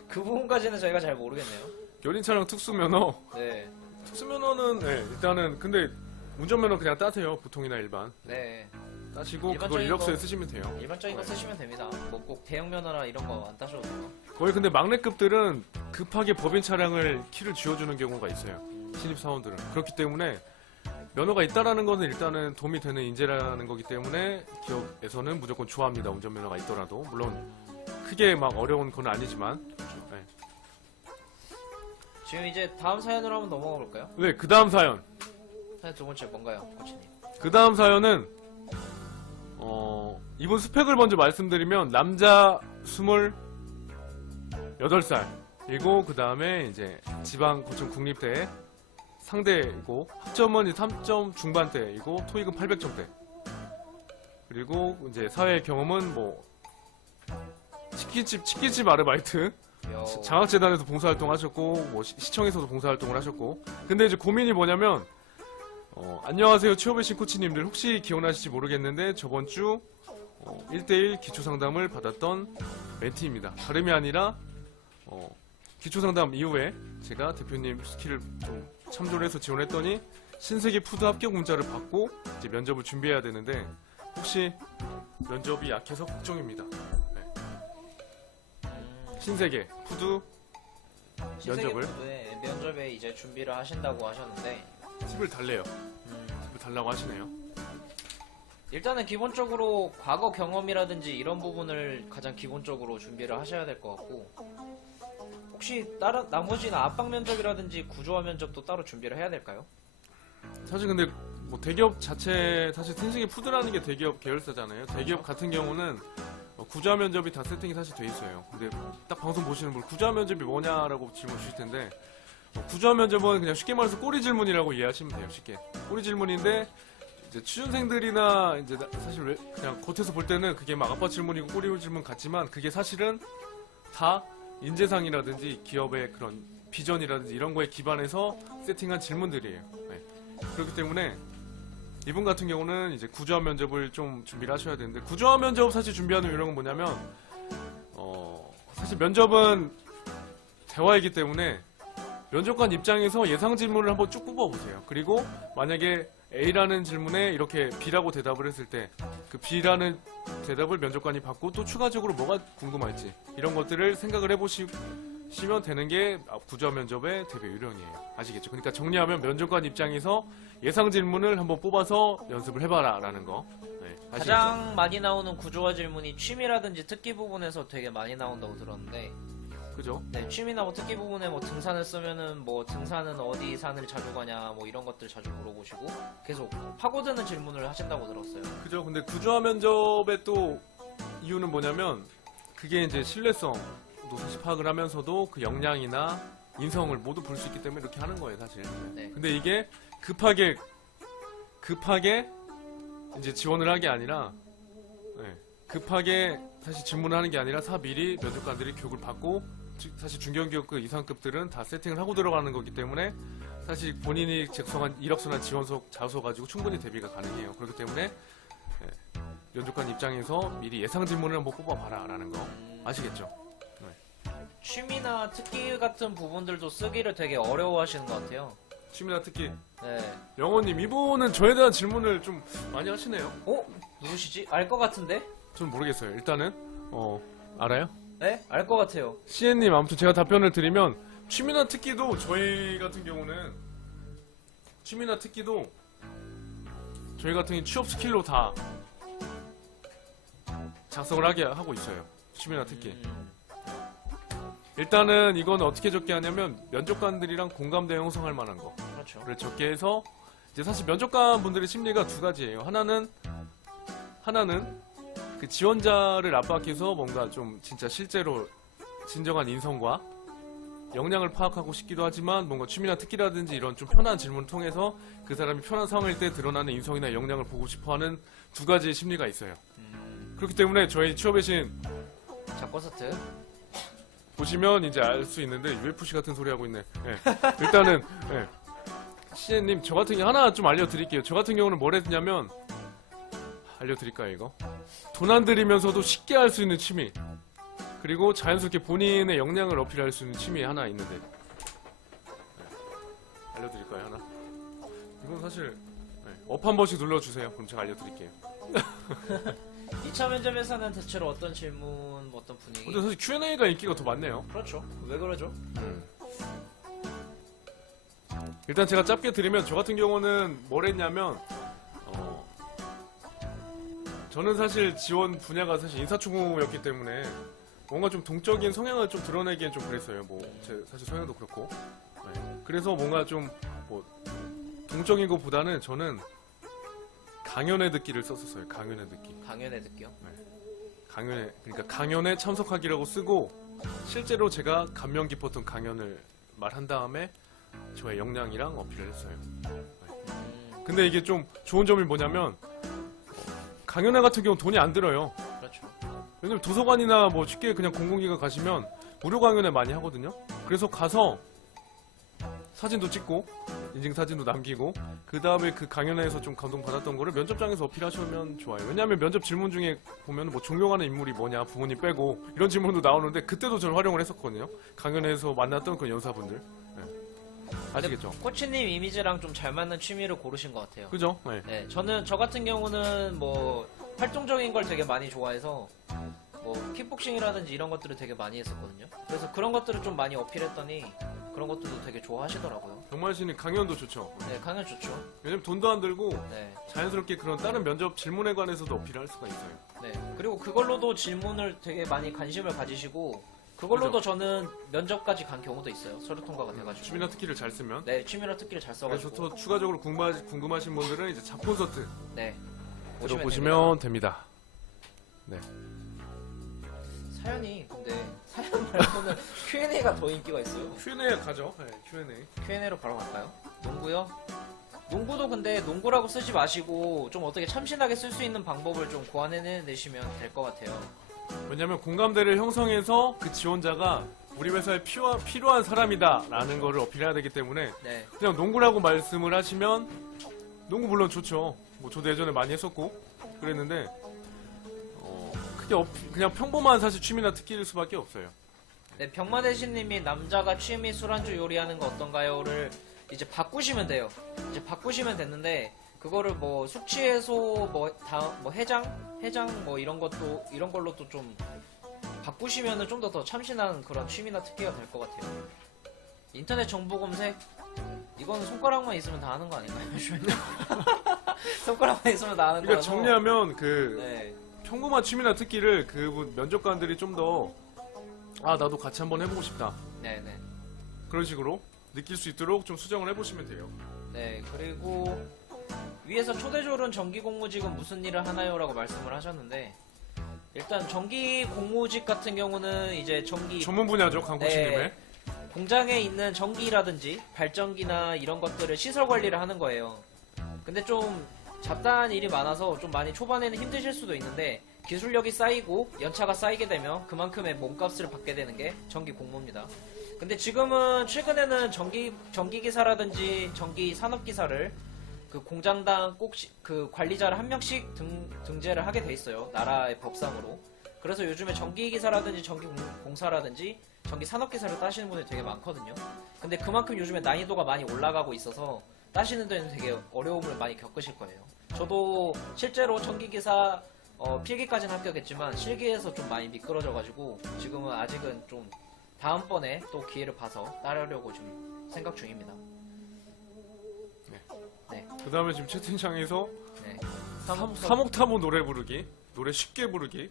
그 부분까지는 저희가 잘 모르겠네요. 견인차량 특수면허. 네. 특수면허는 네, 일단은 근데 운전면허 그냥 따세요. 보통이나 일반. 네. 따시고 그걸 일반적인 이력서에 거- 쓰시면 돼요. 일반적인 거 네. 쓰시면 됩니다. 뭐 꼭 대형 면허나 이런 거 안 따셔도 돼요. 거의 근데 막내급들은 급하게 법인 차량을 키를 쥐어주는 경우가 있어요. 신입 사원들은. 그렇기 때문에 면허가 있다라는 것은 일단은 도움이 되는 인재라는 거기 때문에 기업에서는 무조건 좋아합니다. 운전면허가 있더라도. 물론 크게 막 어려운 건 아니지만. 네. 지금 이제 다음 사연으로 한번 넘어가 볼까요? 네, 그 다음 사연. 사연 두 번째 뭔가요, 코치님? 그 다음 사연은 이분 스펙을 먼저 말씀드리면 남자 28살이고 그 다음에 이제 지방 고층 국립대 상대이고 학점은 3점 중반대이고 토익은 800점대 그리고 이제 사회 경험은 뭐 치킨집 아르바이트 요... 장학재단에서 봉사활동 하셨고 뭐 시청에서도 봉사활동을 하셨고 근데 이제 고민이 뭐냐면 안녕하세요 취업의 신 코치님들 혹시 기억나실지 모르겠는데 저번 주 1대1 기초상담을 받았던 멘티입니다. 다름이 아니라 기초상담 이후에 제가 대표님 스킬을 좀 참조를 해서 지원했더니 신세계 푸드 합격 문자를 받고 이제 면접을 준비해야 되는데 혹시 면접이 약해서 걱정입니다. 네. 신세계 푸드 면접을 면접에 이제 준비를 하신다고 하셨는데 팁을 달래요. 팁을 달라고 하시네요. 일단은 기본적으로 과거 경험이라든지 이런 부분을 가장 기본적으로 준비를 하셔야 될 것 같고 혹시 다른 나머지는 압박 면접이라든지 구조화 면접도 따로 준비를 해야 될까요? 사실 근데 뭐 대기업 자체 사실 신세계 푸드라는 게 대기업 계열사잖아요. 대기업 같은 경우는 구조화 면접이 다 세팅이 사실 돼 있어요. 근데 딱 방송 보시는 분 구조화 면접이 뭐냐라고 질문 주실 텐데 구조화 면접은 그냥 쉽게 말해서 꼬리 질문이라고 이해하시면 돼요. 쉽게 꼬리 질문인데 이제 취준생들이나 이제 사실 그냥 겉에서 볼 때는 그게 막 아빠 질문이고 꼬리 질문 같지만 그게 사실은 다 인재상이라든지 기업의 그런 비전이라든지 이런 거에 기반해서 세팅한 질문들이에요. 네. 그렇기 때문에 이분 같은 경우는 이제 구조화 면접을 좀 준비를 하셔야 되는데 구조화 면접 사실 준비하는 요령은 뭐냐면 사실 면접은 대화이기 때문에 면접관 입장에서 예상 질문을 한번 쭉 뽑아보세요. 그리고 만약에 A라는 질문에 이렇게 B라고 대답을 했을 때 그 B라는 대답을 면접관이 받고 또 추가적으로 뭐가 궁금할지 이런 것들을 생각을 해보시면 되는 게 구조화 면접의 대비 요령이에요. 아시겠죠? 그러니까 정리하면 면접관 입장에서 예상 질문을 한번 뽑아서 연습을 해봐라 라는 거. 네, 아시겠죠? 가장 많이 나오는 구조화 질문이 취미라든지 특기 부분에서 되게 많이 나온다고 들었는데 그죠? 네, 취미나 뭐 특기 부분에 뭐 등산을 쓰면은 뭐 등산은 어디 산을 자주 가냐 뭐 이런 것들 자주 물어보시고 계속 파고드는 질문을 하신다고 들었어요. 그죠? 근데 구조화 면접의 또 이유는 뭐냐면 그게 이제 신뢰성도 사실 파악을 하면서도 그 역량이나 인성을 모두 볼 수 있기 때문에 이렇게 하는 거예요, 사실. 네. 근데 이게 급하게 이제 지원을 한 게 아니라 급하게 사실 질문을 하는 게 아니라 미리 면접관들이 교육을 받고 사실 중견기업 이상급들은 다 세팅을 하고 들어가는 거기 때문에 사실 본인이 작성한 이력서나 지원서 자소 가지고 충분히 대비가 가능해요. 그렇기 때문에 면접관 입장에서 미리 예상 질문을 한번 뽑아봐라 라는 거 아시겠죠? 취미나 특기 같은 부분들도 쓰기를 되게 어려워하시는 것 같아요. 취미나 특기 네. 영호님 이분은 저에 대한 질문을 좀 많이 하시네요. 누구시지? 알 것 같은데? 전 모르겠어요. 일단은 알아요? 네? 알 것 같아요. CN님 아무튼 제가 답변을 드리면 취미나 특기도 저희 같은 경우는 취미나 특기도 저희 같은 경우 취업 스킬로 다 작성을 하게 하고 있어요. 취미나 특기. 일단은 이건 어떻게 적게 하냐면 면접관들이랑 공감대 형성할 만한 거. 그렇죠. 를 적게 해서 이제 사실 면접관 분들의 심리가 두 가지예요. 하나는 그 지원자를 압박해서 뭔가 좀 진짜 실제로 진정한 인성과 역량을 파악하고 싶기도 하지만 뭔가 취미나 특기라든지 이런 좀 편한 질문을 통해서 그 사람이 편한 상황일 때 드러나는 인성이나 역량을 보고 싶어하는 두 가지의 심리가 있어요. 그렇기 때문에 저희 취업의 신 자, 콘서트. 보시면 이제 알 수 있는데 UFC 같은 소리 하고 있네. 예. 일단은 시애님 저 같은 경우 하나 좀 알려드릴게요. 저 같은 경우는 뭘 했냐면 알려드릴까요 이거? 돈 안 들이면서도 쉽게 할 수 있는 취미 그리고 자연스럽게 본인의 역량을 어필할 수 있는 취미 하나 있는데 알려드릴까요 하나? 이건 사실 업 한 번씩 눌러주세요. 그럼 제가 알려드릴게요. 2차 면접에서는 대체로 어떤 질문, 뭐 어떤 분위기? 근데 사실 Q&A가 인기가 더 많네요. 그렇죠. 왜 그러죠? 일단 제가 짧게 드리면 저 같은 경우는 뭘 했냐면 저는 사실 지원 분야가 사실 인사충고였기 때문에 뭔가 좀 동적인 성향을 좀 드러내기엔 좀 그랬어요. 뭐 제 사실 성향도 그렇고 그래서 뭔가 좀 뭐 동적인 것보다는 저는 강연회 듣기를 썼었어요. 강연회 듣기. 강연회 듣기요. 강연회 그러니까 강연에 참석하기라고 쓰고 실제로 제가 감명 깊었던 강연을 말한 다음에 저의 역량이랑 어필을 했어요. 근데 이게 좀 좋은 점이 뭐냐면 강연회 같은 경우 돈이 안 들어요. 그렇죠. 왜냐면 도서관이나 뭐 쉽게 그냥 공공기관 가시면 무료 강연회 많이 하거든요. 그래서 가서 사진도 찍고 인증사진도 남기고 그 다음에 그 강연회에서 좀 감동받았던 거를 면접장에서 어필하시면 좋아요. 왜냐하면 면접 질문 중에 보면 뭐 존경하는 인물이 뭐냐 부모님 빼고 이런 질문도 나오는데 그때도 저는 활용을 했었거든요. 강연회에서 만났던 그 연사분들. 아시겠죠? 코치님 이미지랑 좀 잘 맞는 취미를 고르신 것 같아요. 그죠? 네. 네, 저 같은 경우는 뭐 활동적인 걸 되게 많이 좋아해서 뭐 킥복싱이라든지 이런 것들을 되게 많이 했었거든요. 그래서 그런 것들을 좀 많이 어필했더니 그런 것들도 되게 좋아하시더라고요. 정말 신이 강연도 좋죠. 네, 강연 좋죠. 왜냐면 돈도 안 들고 네, 자연스럽게 그런 다른 면접 질문에 관해서도 어필할 수가 있어요. 네. 그리고 그걸로도 질문을 되게 많이 관심을 가지시고 그걸로도 저는 면접까지 간 경우도 있어요. 서류 통과가 돼가지고. 취미나 특기를 잘 쓰면. 네, 취미나 특기를 잘 그래서 써가지고. 또 추가적으로 궁금하신 분들은 이제 잡콘서트 네. 들어보시면 됩니다. 네. 사연이 근데 사연 말고는 Q&A가 더 인기가 있어요. Q&A 가죠. 네, Q&A. Q&A로 바로 갈까요? 농구요? 농구도 근데 농구라고 쓰지 마시고 좀 어떻게 참신하게 쓸 수 있는 방법을 좀 고안해내시면 될 것 같아요. 왜냐면 공감대를 형성해서 그 지원자가 우리 회사에 필요한 사람이다라는 거를 어필해야 되기 때문에 네. 그냥 농구라고 말씀을 하시면 농구 물론 좋죠. 뭐 저도 예전에 많이 했었고 그랬는데 크게 그냥 평범한 사실 취미나 특기일 수밖에 없어요. 네, 병마대신님이 남자가 취미 술안주 요리하는 거 어떤가요?를 이제 바꾸시면 돼요. 이제 바꾸시면 됐는데 그거를 뭐 숙취해소 뭐 해장 뭐 이런 걸로도 좀 바꾸시면은 좀 더 참신한 그런 취미나 특기가 될 것 같아요. 인터넷 정보 검색 이거는 손가락만 있으면 다 하는 거 아닌가요? 손가락만 있으면 다 하는 그러니까 거라서. 정리하면 네. 평범한 취미나 특기를 그 면접관들이 좀 더 나도 같이 한번 해보고 싶다 네네. 그런 식으로 느낄 수 있도록 좀 수정을 해보시면 돼요. 네, 그리고 위에서 초대졸은 정기 공무직은 무슨 일을 하나요? 라고 말씀을 하셨는데 일단 정기 공무직 같은 경우는 이제 전문 분야죠, 강코치님의. 네, 공장에 있는 전기라든지 발전기나 이런 것들을 시설 관리를 하는 거예요. 근데 좀 잡다한 일이 많아서 좀 많이 초반에는 힘드실 수도 있는데 기술력이 쌓이고 연차가 쌓이게 되면 그만큼의 몸값을 받게 되는 게 전기 공무입니다. 근데 지금은 최근에는 전기기사라든지 전기 산업기사를 그 공장당 꼭 그 관리자를 한 명씩 등재를 하게 돼 있어요. 나라의 법상으로. 그래서 요즘에 전기기사라든지 전기공사라든지 전기산업기사를 따시는 분들이 되게 많거든요. 근데 그만큼 요즘에 난이도가 많이 올라가고 있어서 따시는 데는 되게 어려움을 많이 겪으실 거예요. 저도 실제로 전기기사 필기까지는 합격했지만 실기에서 좀 많이 미끄러져가지고 지금은 아직은 좀 다음번에 또 기회를 봐서 따르려고 좀 생각 중입니다. 그 다음에 지금 채팅창에서 네. 사목타보 노래 부르기, 노래 쉽게 부르기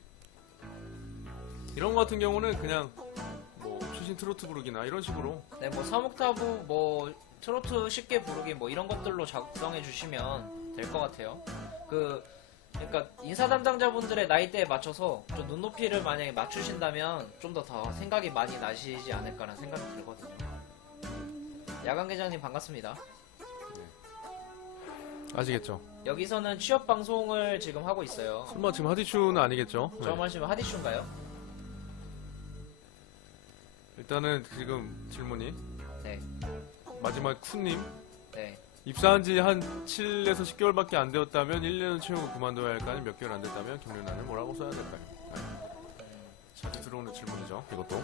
이런 거 같은 경우는 그냥 뭐 최신 트로트 부르기나 이런 식으로 네, 뭐 사목타부, 뭐 트로트 쉽게 부르기 뭐 이런 것들로 작성해 주시면 될 것 같아요. 그 그러니까 인사 담당자분들의 나이대에 맞춰서 좀 눈높이를 만약에 맞추신다면 좀 더 생각이 많이 나시지 않을까라는 생각이 들거든요. 야간 계장님 반갑습니다. 아시겠죠? 여기서는 취업 방송을 지금 하고 있어요. 설마 지금 하디슈는 아니겠죠? 네. 저 말씀은 하디슈인가요? 일단은 지금 질문이 네. 마지막 쿤님 네. 입사한 지 한 7에서 10개월밖에 안 되었다면 1년을 채우고 그만둬야 할까요? 몇 개월 안 됐다면 경력란을 뭐라고 써야 될까요? 자주 들어오는 질문이죠. 이것도.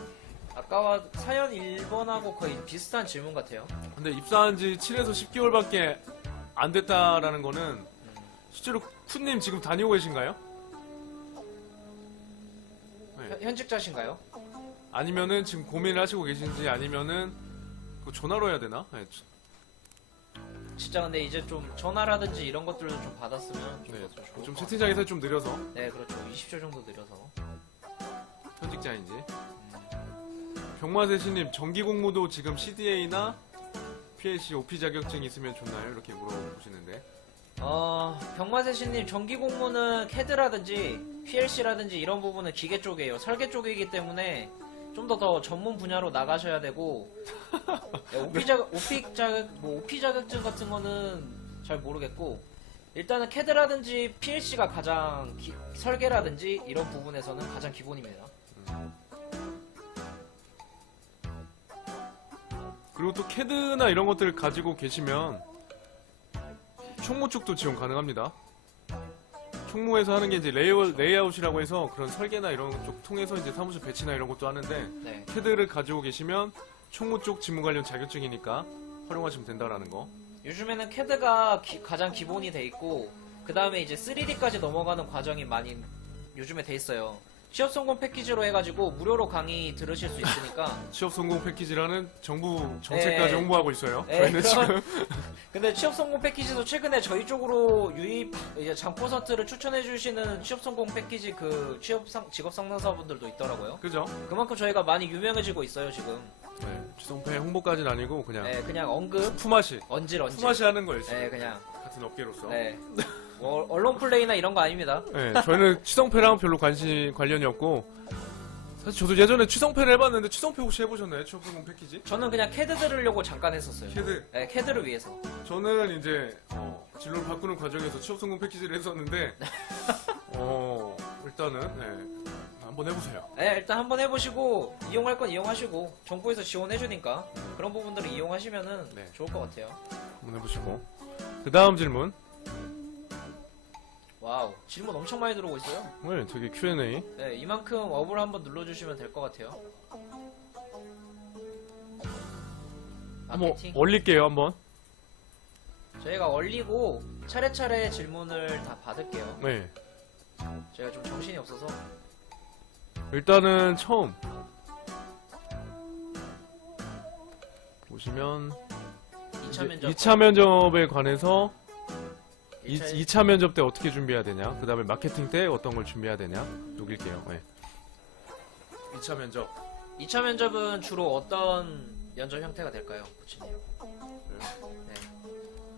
아까와 사연 1번하고 거의 비슷한 질문 같아요. 근데 입사한 지 7에서 10개월밖에 안 됐다라는 거는 실제로 쿤님 지금 다니고 계신가요? 네. 현직자신가요? 아니면은 지금 고민을 하시고 계신지 아니면은 그거 전화로 해야 되나? 네, 진짜 근데 이제 좀 전화라든지 이런 것들도 좀 받았으면 좀, 네, 더 좋을 좀 것 채팅창에서 좀 느려서 같아요. 네, 그렇죠. 20초 정도 느려서. 현직자인지. 병마세시님 정기 공무도 지금 CDA나 PLC OP 자격증 있으면 좋나요? 이렇게 물어보시는데. 병마세시님 정기 공무는 CAD라든지 PLC라든지 이런 부분은 기계 쪽이에요. 설계 쪽이기 때문에 좀 더 전문 분야로 나가셔야 되고 OP 자격증 같은 거는 잘 모르겠고 일단은 CAD라든지 PLC가 가장 설계라든지 이런 부분에서는 가장 기본입니다. 그리고 또 CAD나 이런 것들을 가지고 계시면 총무 쪽도 지원 가능합니다. 총무에서 하는 게 이제 레이아웃이라고 해서 그런 설계나 이런 쪽 통해서 이제 사무실 배치나 이런 것도 하는데 네. CAD를 가지고 계시면 총무 쪽 직무 관련 자격증이니까 활용하시면 된다라는 거. 요즘에는 CAD가 가장 기본이 돼 있고 그 다음에 이제 3D까지 넘어가는 과정이 많이 요즘에 돼 있어요. 취업 성공 패키지로 해가지고 무료로 강의 들으실 수 있으니까. 취업 성공 패키지라는 정부 정책까지 네. 홍보하고 있어요. 네, 저희는 지금 근데 취업 성공 패키지도 최근에 저희 쪽으로 유입 이제 장퍼센트를 추천해 주시는 취업 성공 패키지 그 직업 상담사분들도 있더라고요. 그죠? 그만큼 저희가 많이 유명해지고 있어요 지금. 네, 주성패 홍보까지는 아니고 그냥 네, 그냥 언급 품앗이 언질. 하는 거예요. 지금. 네, 그냥. 같은 업계로서. 네. 언론 플레이나 이런 거 아닙니다. 네, 저희는 취성패랑 별로 관련이 없고 사실 저도 예전에 취성패를 해봤는데 취성패 혹시 해보셨나요? 취업 성공 패키지? 저는 그냥 CAD 들으려고 잠깐 했었어요. CAD. 네, CAD를 위해서. 저는 이제 진로를 바꾸는 과정에서 취업 성공 패키지를 했었는데 일단은 네, 한번 해보세요. 네, 일단 한번 해보시고 이용할 건 이용하시고 정부에서 지원해주니까 그런 부분들을 이용하시면은 네. 좋을 것 같아요. 한번 해보시고 그 다음 질문. 와우, 질문 엄청 많이 들어오고 있어요. 네, 되게 Q&A. 네, 이만큼 업을 한번 눌러주시면 될 것 같아요. 한번 마케팅. 올릴게요 한번. 저희가 얼리고 차례차례 질문을 다 받을게요. 네. 제가 좀 정신이 없어서. 일단은 처음 보시면 2차 면접. 2차 면접에 관해서 1차 2차 면접 때 어떻게 준비해야 되냐, 그 다음에 마케팅 때 어떤 걸 준비해야 되냐, 녹일게요. 네. 2차 면접. 2차 면접은 주로 어떤 면접 형태가 될까요, 부치님?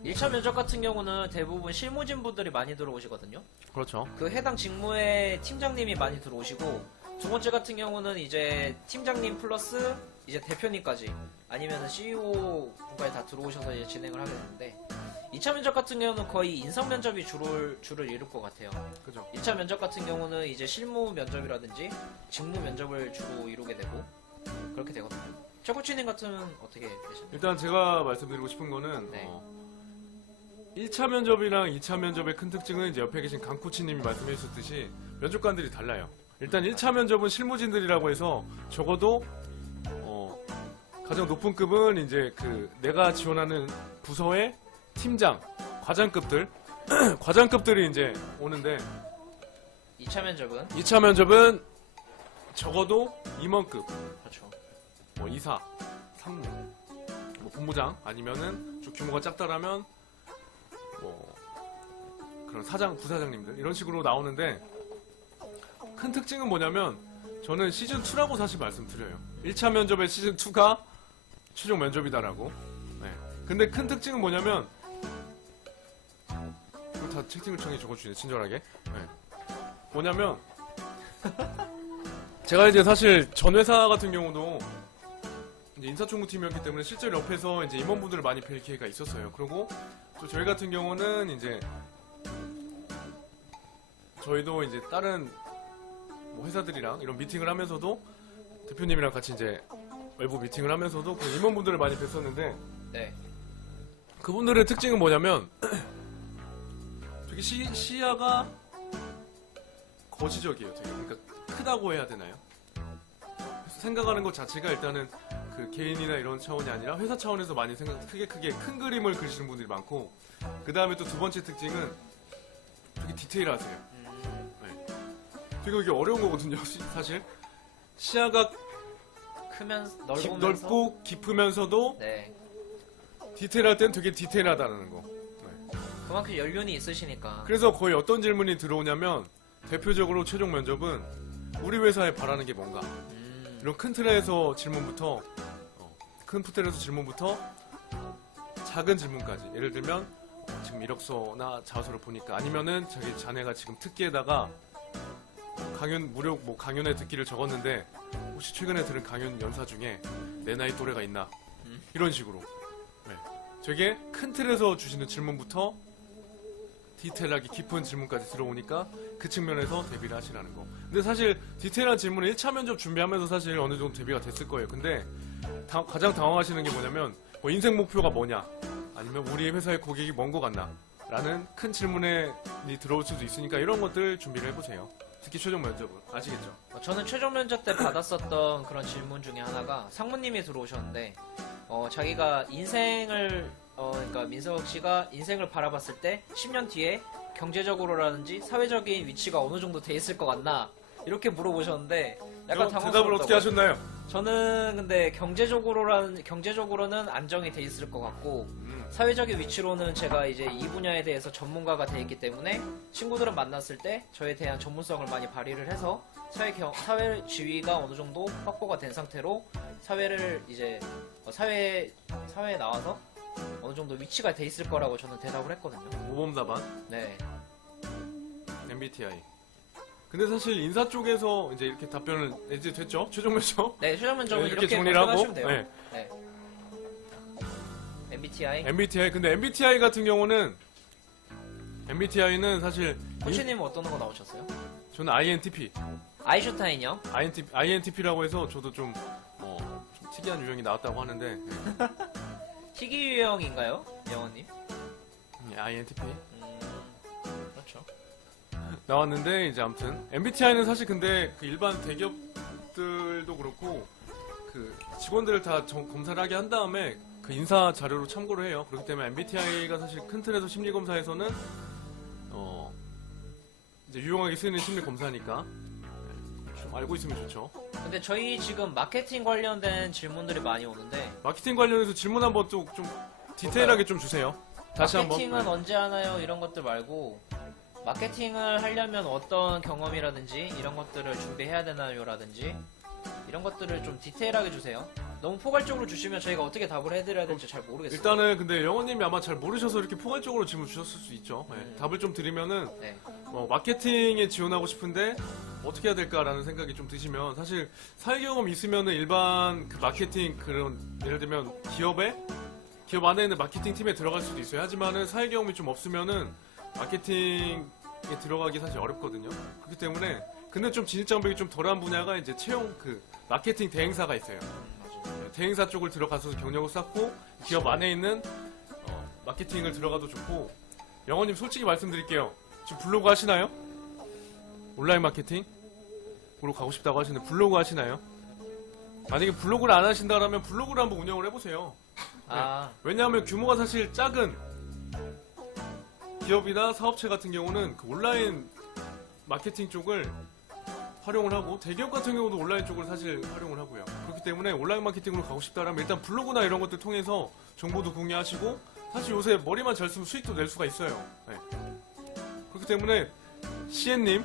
네. 1차 면접 같은 경우는 대부분 실무진 분들이 많이 들어오시거든요. 그렇죠. 그 해당 직무에 팀장님이 많이 들어오시고, 두 번째 같은 경우는 이제 팀장님 플러스 이제 대표님까지 아니면 CEO 분까지 다 들어오셔서 이제 진행을 하게 되는데, 2차 면접 같은 경우는 거의 인성 면접이 줄을 이룰 것 같아요. 그죠. 1차 면접 같은 경우는 이제 실무 면접이라든지 직무 면접을 주로 이루게 되고 그렇게 되거든요. 최코치님 같은 어떻게 되시나요? 일단 제가 말씀드리고 싶은 거는 네. 1차 면접이랑 2차 면접의 큰 특징은 이제 옆에 계신 강코치님이 말씀해 주셨듯이 면접관들이 달라요. 일단 1차 면접은 실무진들이라고 해서 적어도 가장 높은 급은 이제 그 내가 지원하는 부서의 팀장, 과장급들 과장급들이 이제 오는데, 2차 면접은 2차 면접은 적어도 임원급, 그렇죠. 뭐 이사, 상무, 뭐 본부장, 아니면은 좀 규모가 작다라면 뭐 그런 사장, 부사장님들 이런 식으로 나오는데, 큰 특징은 뭐냐면 저는 시즌 2라고 사실 말씀드려요. 1차 면접의 시즌 2가 최종 면접이다라고. 네. 근데 큰 특징은 뭐냐면 다 채팅창에 적어주네, 친절하게. 네. 뭐냐면, 제가 이제 사실 전 회사 같은 경우도 이제 인사총무팀이었기 때문에 실제로 옆에서 이제 임원분들을 많이 뵐 기회가 있었어요. 그리고 또 저희 같은 경우는 이제 저희도 이제 다른 뭐 회사들이랑 이런 미팅을 하면서도 대표님이랑 같이 이제 외부 미팅을 하면서도 그 임원분들을 많이 뵀었는데 네. 그분들의 특징은 뭐냐면 되게 시야가 거시적이에요. 되게 그러니까 크다고 해야 되나요? 그래서 생각하는 것 자체가 일단은 그 개인이나 이런 차원이 아니라 회사 차원에서 많이 크게 큰 그림을 그리시는 분들이 많고 그 다음에 또 두 번째 특징은 되게 디테일하세요. 네. 되게 이게 어려운 거거든요. 사실 시야가 넓으면서 넓고 깊으면서도 네. 디테일할 땐 되게 디테일하다는 거. 그만큼 연륜이 있으시니까. 그래서 거의 어떤 질문이 들어오냐면 대표적으로 최종 면접은 우리 회사에 바라는 게 뭔가 이런 큰 틀에서 질문부터 작은 질문까지 예를 들면 지금 이력서나 자소를 보니까 아니면은 자네가 지금 특기에다가 강연에 듣기를 적었는데 혹시 최근에 들은 강연 연사 중에 내 나이 또래가 있나 이런 식으로 네. 되게 큰 틀에서 주시는 질문부터 디테일하게 깊은 질문까지 들어오니까 그 측면에서 대비를 하시라는 거. 근데 사실 디테일한 질문은 1차 면접 준비하면서 사실 어느 정도 대비가 됐을 거예요. 근데 가장 당황하시는 게 뭐냐면 뭐 인생 목표가 뭐냐 아니면 우리 회사의 고객이 뭔 거 같나 라는 큰 질문에 들어올 수도 있으니까 이런 것들 준비를 해보세요. 특히 최종 면접은 아시겠죠? 저는 최종 면접 때 받았었던 그런 질문 중에 하나가 상무님이 들어오셨는데 자기가 인생을 그러니까 민석 씨가 인생을 바라봤을 때 10년 뒤에 경제적으로라든지 사회적인 위치가 어느 정도 돼 있을 것 같나 이렇게 물어보셨는데 약간 당황스럽다고. 대답을 어떻게 하셨나요? 저는 근데 경제적으로는 안정이 돼 있을 것 같고 사회적인 위치로는 제가 이제 이 분야에 대해서 전문가가 돼 있기 때문에 친구들을 만났을 때 저에 대한 전문성을 많이 발휘를 해서 사회 지위가 어느 정도 확보가 된 상태로 사회를 이제 사회에 나와서 어느 정도 위치가 돼 있을 거라고 저는 대답을 했거든요. 모범 답안 네. MBTI. 근데 사실 인사 쪽에서 이제 이렇게 답변을 이제 됐죠? 최종 면접? 네, 최종 면접은 이렇게 이렇게 정리를 하고 하시면 돼요. 네. 네. MBTI. MBTI 근데 MBTI 같은 경우는 MBTI는 사실 코치님은 어떤 거 나오셨어요? 저는 INTP 아인슈타인이요? INTP라고 해서 저도 좀 특이한 유형이 나왔다고 하는데 희귀 유형인가요? 영원님? INTP 그렇죠. 나왔는데 이제 아무튼 MBTI는 사실 근데 그 일반 대기업들도 그렇고 그 직원들을 다 검사를 하게 한 다음에 그 인사 자료로 참고를 해요. 그렇기 때문에 MBTI가 사실 큰 틀에서 심리 검사에서는 이제 유용하게 쓰이는 심리 검사니까 좀 알고 있으면 좋죠. 근데 저희 지금 마케팅 관련된 질문들이 많이 오는데 마케팅 관련해서 질문 한번 좀 디테일하게 좀 주세요. 다시 한번. 마케팅은 언제 하나요? 이런 것들 말고 마케팅을 하려면 어떤 경험이라든지 이런 것들을 준비해야 되나요?라든지 이런 것들을 좀 디테일하게 주세요. 너무 포괄적으로 주시면 저희가 어떻게 답을 해드려야 될지 잘 모르겠어요. 일단은 근데 영호님이 아마 잘 모르셔서 이렇게 포괄적으로 질문 주셨을 수 있죠. 네, 답을 좀 드리면은 네. 마케팅에 지원하고 싶은데 어떻게 해야 될까라는 생각이 좀 드시면 사실 사회 경험이 있으면은 일반 그 마케팅 그런 예를 들면 기업 안에 있는 마케팅 팀에 들어갈 수도 있어요. 하지만은 사회 경험이 좀 없으면은 마케팅에 들어가기 사실 어렵거든요. 그렇기 때문에 근데 좀 진입 장벽이 좀 덜한 분야가 이제 채용 그 마케팅 대행사가 있어요. 대행사 쪽을 들어가서 경력을 쌓고 기업 안에 있는 마케팅을 들어가도 좋고 영호님 솔직히 말씀드릴게요. 지금 블로그 하시나요? 온라인 마케팅으로 가고 싶다고 하시는데 블로그 하시나요? 만약에 블로그를 안 하신다면 블로그를 한번 운영을 해보세요. 아, 왜냐하면 규모가 사실 작은 기업이나 사업체 같은 경우는 그 온라인 마케팅 쪽을 활용을 하고 대기업 같은 경우도 온라인 쪽을 사실 활용을 하고요. 그렇기 때문에 온라인 마케팅으로 가고 싶다면 일단 블로그나 이런 것들 통해서 정보도 공유하시고 사실 요새 머리만 잘 쓰면 수익도 낼 수가 있어요. 네. 그렇기 때문에 CN님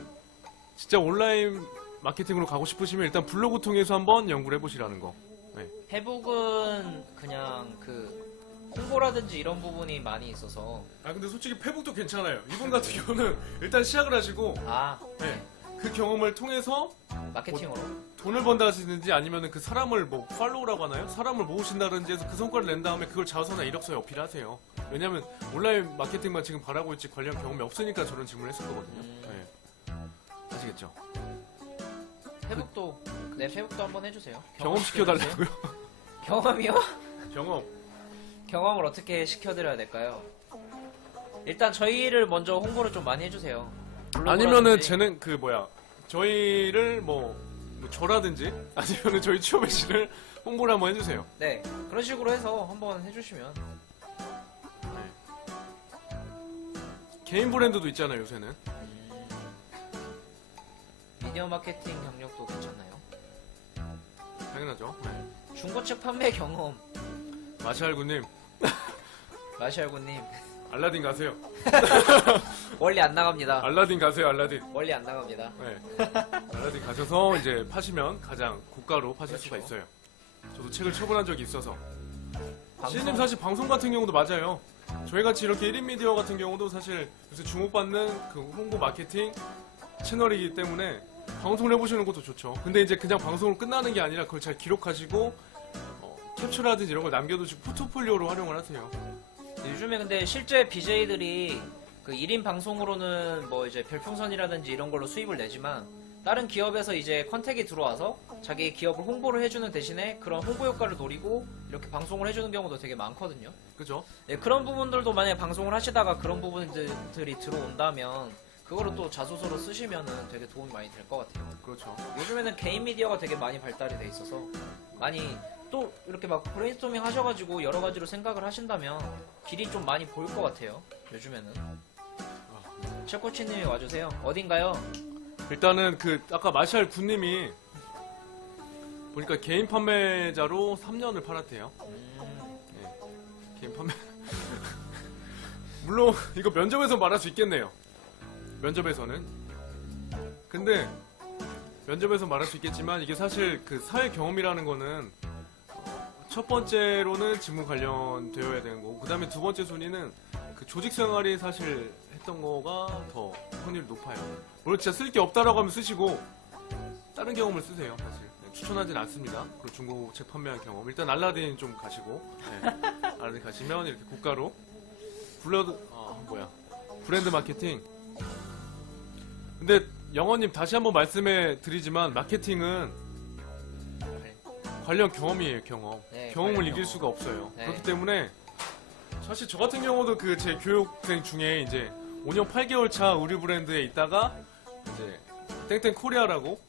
진짜 온라인 마케팅으로 가고 싶으시면 일단 블로그 통해서 한번 연구를 해보시라는 거. 네. 페북은 그냥 그 홍보라든지 이런 부분이 많이 있어서. 아 근데 솔직히 페북도 괜찮아요. 이분 같은 경우는 일단 시작을 하시고 아, 네. 그 경험을 통해서 마케팅으로. 돈을 번다 하시든지 아니면은 그 사람을 뭐 팔로우라고 하나요? 사람을 모으신다든지 해서 그 성과를 낸 다음에 그걸 자서나 이력서에 어필하세요. 왜냐면 온라인 마케팅만 지금 바라고 있지 관련 경험이 없으니까 저런 질문을 했을 거거든요. 네. 아시겠죠? 페북도, 네, 페북도 한번 해주세요. 경험 시켜달라고요? 경험이요? 경험. 경험을 어떻게 시켜드려야 될까요? 일단 저희를 먼저 홍보를 좀 많이 해주세요. 아니면은 블로그라든지. 쟤는 그 뭐야 저희를 뭐 저라든지 아니면은 저희 취업의 씨를 홍보를 한번 해주세요. 네, 그런 식으로 해서 한번 해주시면. 개인 브랜드도 있잖아요 요새는. 미디어 마케팅 경력도 괜찮나요? 당연하죠. 네. 중고책 판매 경험. 마샬구님 마시알고님 알라딘 가세요. 멀리 안 나갑니다. 알라딘 가세요 알라딘. 멀리 안 나갑니다. 네. 알라딘 가셔서 이제 파시면 가장 고가로 파실 수가 있어요. 저도 책을 처분한 적이 있어서. 시님 사실 방송 같은 경우도 맞아요. 저희같이 이렇게 1인 미디어 같은 경우도 사실 요새 주목받는 그 홍보 마케팅 채널이기 때문에 방송을 해보시는 것도 좋죠. 근데 이제 그냥 방송으로 끝나는 게 아니라 그걸 잘 기록하시고 캡처라든지 이런 걸 남겨두시고 포트폴리오로 활용을 하세요. 요즘에 근데 실제 BJ들이 그 1인 방송으로는 뭐 이제 별풍선이라든지 이런 걸로 수입을 내지만 다른 기업에서 이제 컨택이 들어와서 자기 기업을 홍보를 해주는 대신에 그런 홍보 효과를 노리고 이렇게 방송을 해주는 경우도 되게 많거든요. 그죠? 네, 그런 부분들도 만약에 방송을 하시다가 그런 부분들이 들어온다면 그거를 또 자소서로 쓰시면은 되게 도움이 많이 될 것 같아요. 그렇죠. 요즘에는 개인 미디어가 되게 많이 발달이 돼 있어서 많이 또 이렇게 막 브레인스토밍 하셔가지고 여러 가지로 생각을 하신다면 길이 좀 많이 보일 것 같아요. 요즘에는. 최코치님이 와주세요. 어딘가요? 일단은 그 아까 마샬 군님이 보니까 개인 판매자로 3년을 팔았대요. 개인 판매. 물론 이거 면접에서 말할 수 있겠네요. 면접에서는. 근데 면접에서 말할 수 있겠지만 이게 사실 그 사회 경험이라는 거는 첫 번째로는 직무 관련되어야 되는 거고 그 다음에 두 번째 순위는 그 조직 생활이 사실 했던 거가 더 확률이 높아요. 물론 진짜 쓸 게 없다라고 하면 쓰시고 다른 경험을 쓰세요. 사실 추천하진 않습니다. 그리고 중고책 판매한 경험 일단 알라딘 좀 가시고 알라딘 가시면 이렇게 고가로 브랜드 마케팅. 근데 영원님 다시 한번 말씀해 드리지만 마케팅은 관련 경험이에요. 경험. 네, 경험을 관련 이길 경험. 수가 없어요. 네. 그렇기 때문에 사실 저 같은 경우도 그 제 교육생 중에 이제 5년 8개월 차 의류 브랜드에 있다가 이제 땡땡 코리아라고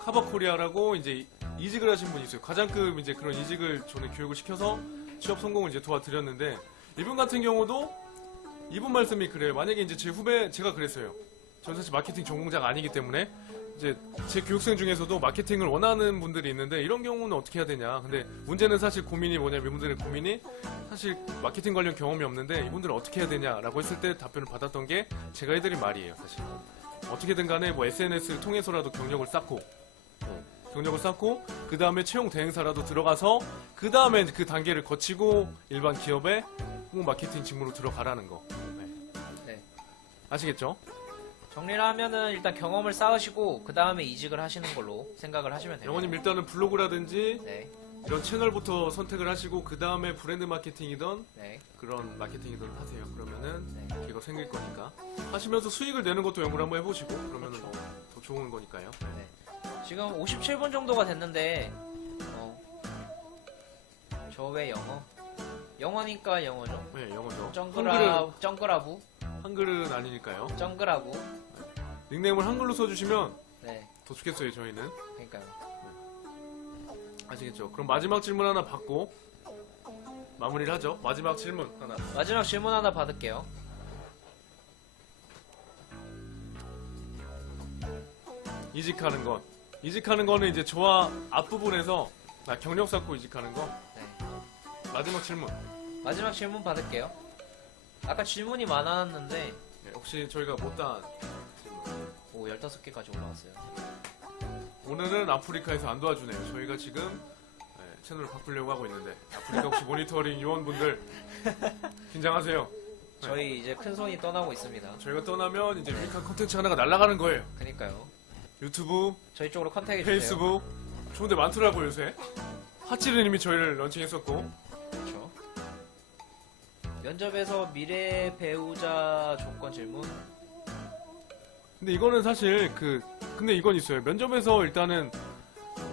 카바 코리아라고 이제 이직을 하신 분이 있어요. 가장급 이제 그런 이직을 전에 교육을 시켜서 취업 성공을 이제 도와드렸는데 이분 같은 경우도 이분 말씀이 그래요. 만약에 이제 제 후배 제가 그랬어요. 저는 사실 마케팅 전공자가 아니기 때문에 이제 제 교육생 중에서도 마케팅을 원하는 분들이 있는데 이런 경우는 어떻게 해야 되냐. 근데 문제는 사실 고민이 뭐냐면 이분들의 고민이 사실 마케팅 관련 경험이 없는데 이분들은 어떻게 해야 되냐라고 했을 때 답변을 받았던 게 제가 해드린 말이에요. 사실 어떻게든 간에 뭐 SNS를 통해서라도 경력을 쌓고 그 다음에 채용 대행사라도 들어가서 그 다음에 그 단계를 거치고 일반 기업에 홍보 마케팅 직무로 들어가라는 거. 네. 아시겠죠? 정리를 하면은 일단 경험을 쌓으시고 그 다음에 이직을 하시는 걸로 생각을 하시면 됩니다. 영원님 일단은 블로그라든지 네, 이런 채널부터 선택을 하시고 그 다음에 브랜드 마케팅이든 네, 그런 마케팅이든 하세요. 그러면은 네. 이거 생길 거니까 하시면서 수익을 내는 것도 연구를 한번 해보시고 그러면은 더 좋은 거니까요. 지금 57분 정도가 됐는데 저 왜 영어? 영어니까 영어죠. 네, 영어죠. 정글아부, 한글은 아니니까요. 정글아부. 닉네임을 한글로 써주시면 네, 더 좋겠어요. 저희는 그러니까요. 아시겠죠? 그럼 마지막 질문 하나 받고 마무리를 하죠. 마지막 질문 하나. 마지막 질문 하나 받을게요. 이직하는 거는 이제 저와 앞부분에서 경력 쌓고 이직하는 거. 네, 마지막 질문. 마지막 질문 받을게요. 아까 질문이 많았는데 네, 혹시 저희가 못한 오 15개까지 올라왔어요. 오늘은 아프리카에서 안 도와주네요. 저희가 지금 채널을 바꾸려고 하고 있는데 아프리카 혹시 모니터링 요원분들 긴장하세요. 저희 이제 큰 손이 떠나고 있습니다. 저희가 떠나면 이제 유익한 컨텐츠 하나가 날아가는 거예요. 그니까요. 유튜브, 저희 쪽으로 컨택해 주세요. 페이스북 좋은데 많더라고요 요새. 하치르님이 저희를 런칭했었고 그렇죠. 면접에서 미래 배우자 조건 질문. 근데 이거는 사실 근데 이건 있어요. 면접에서 일단은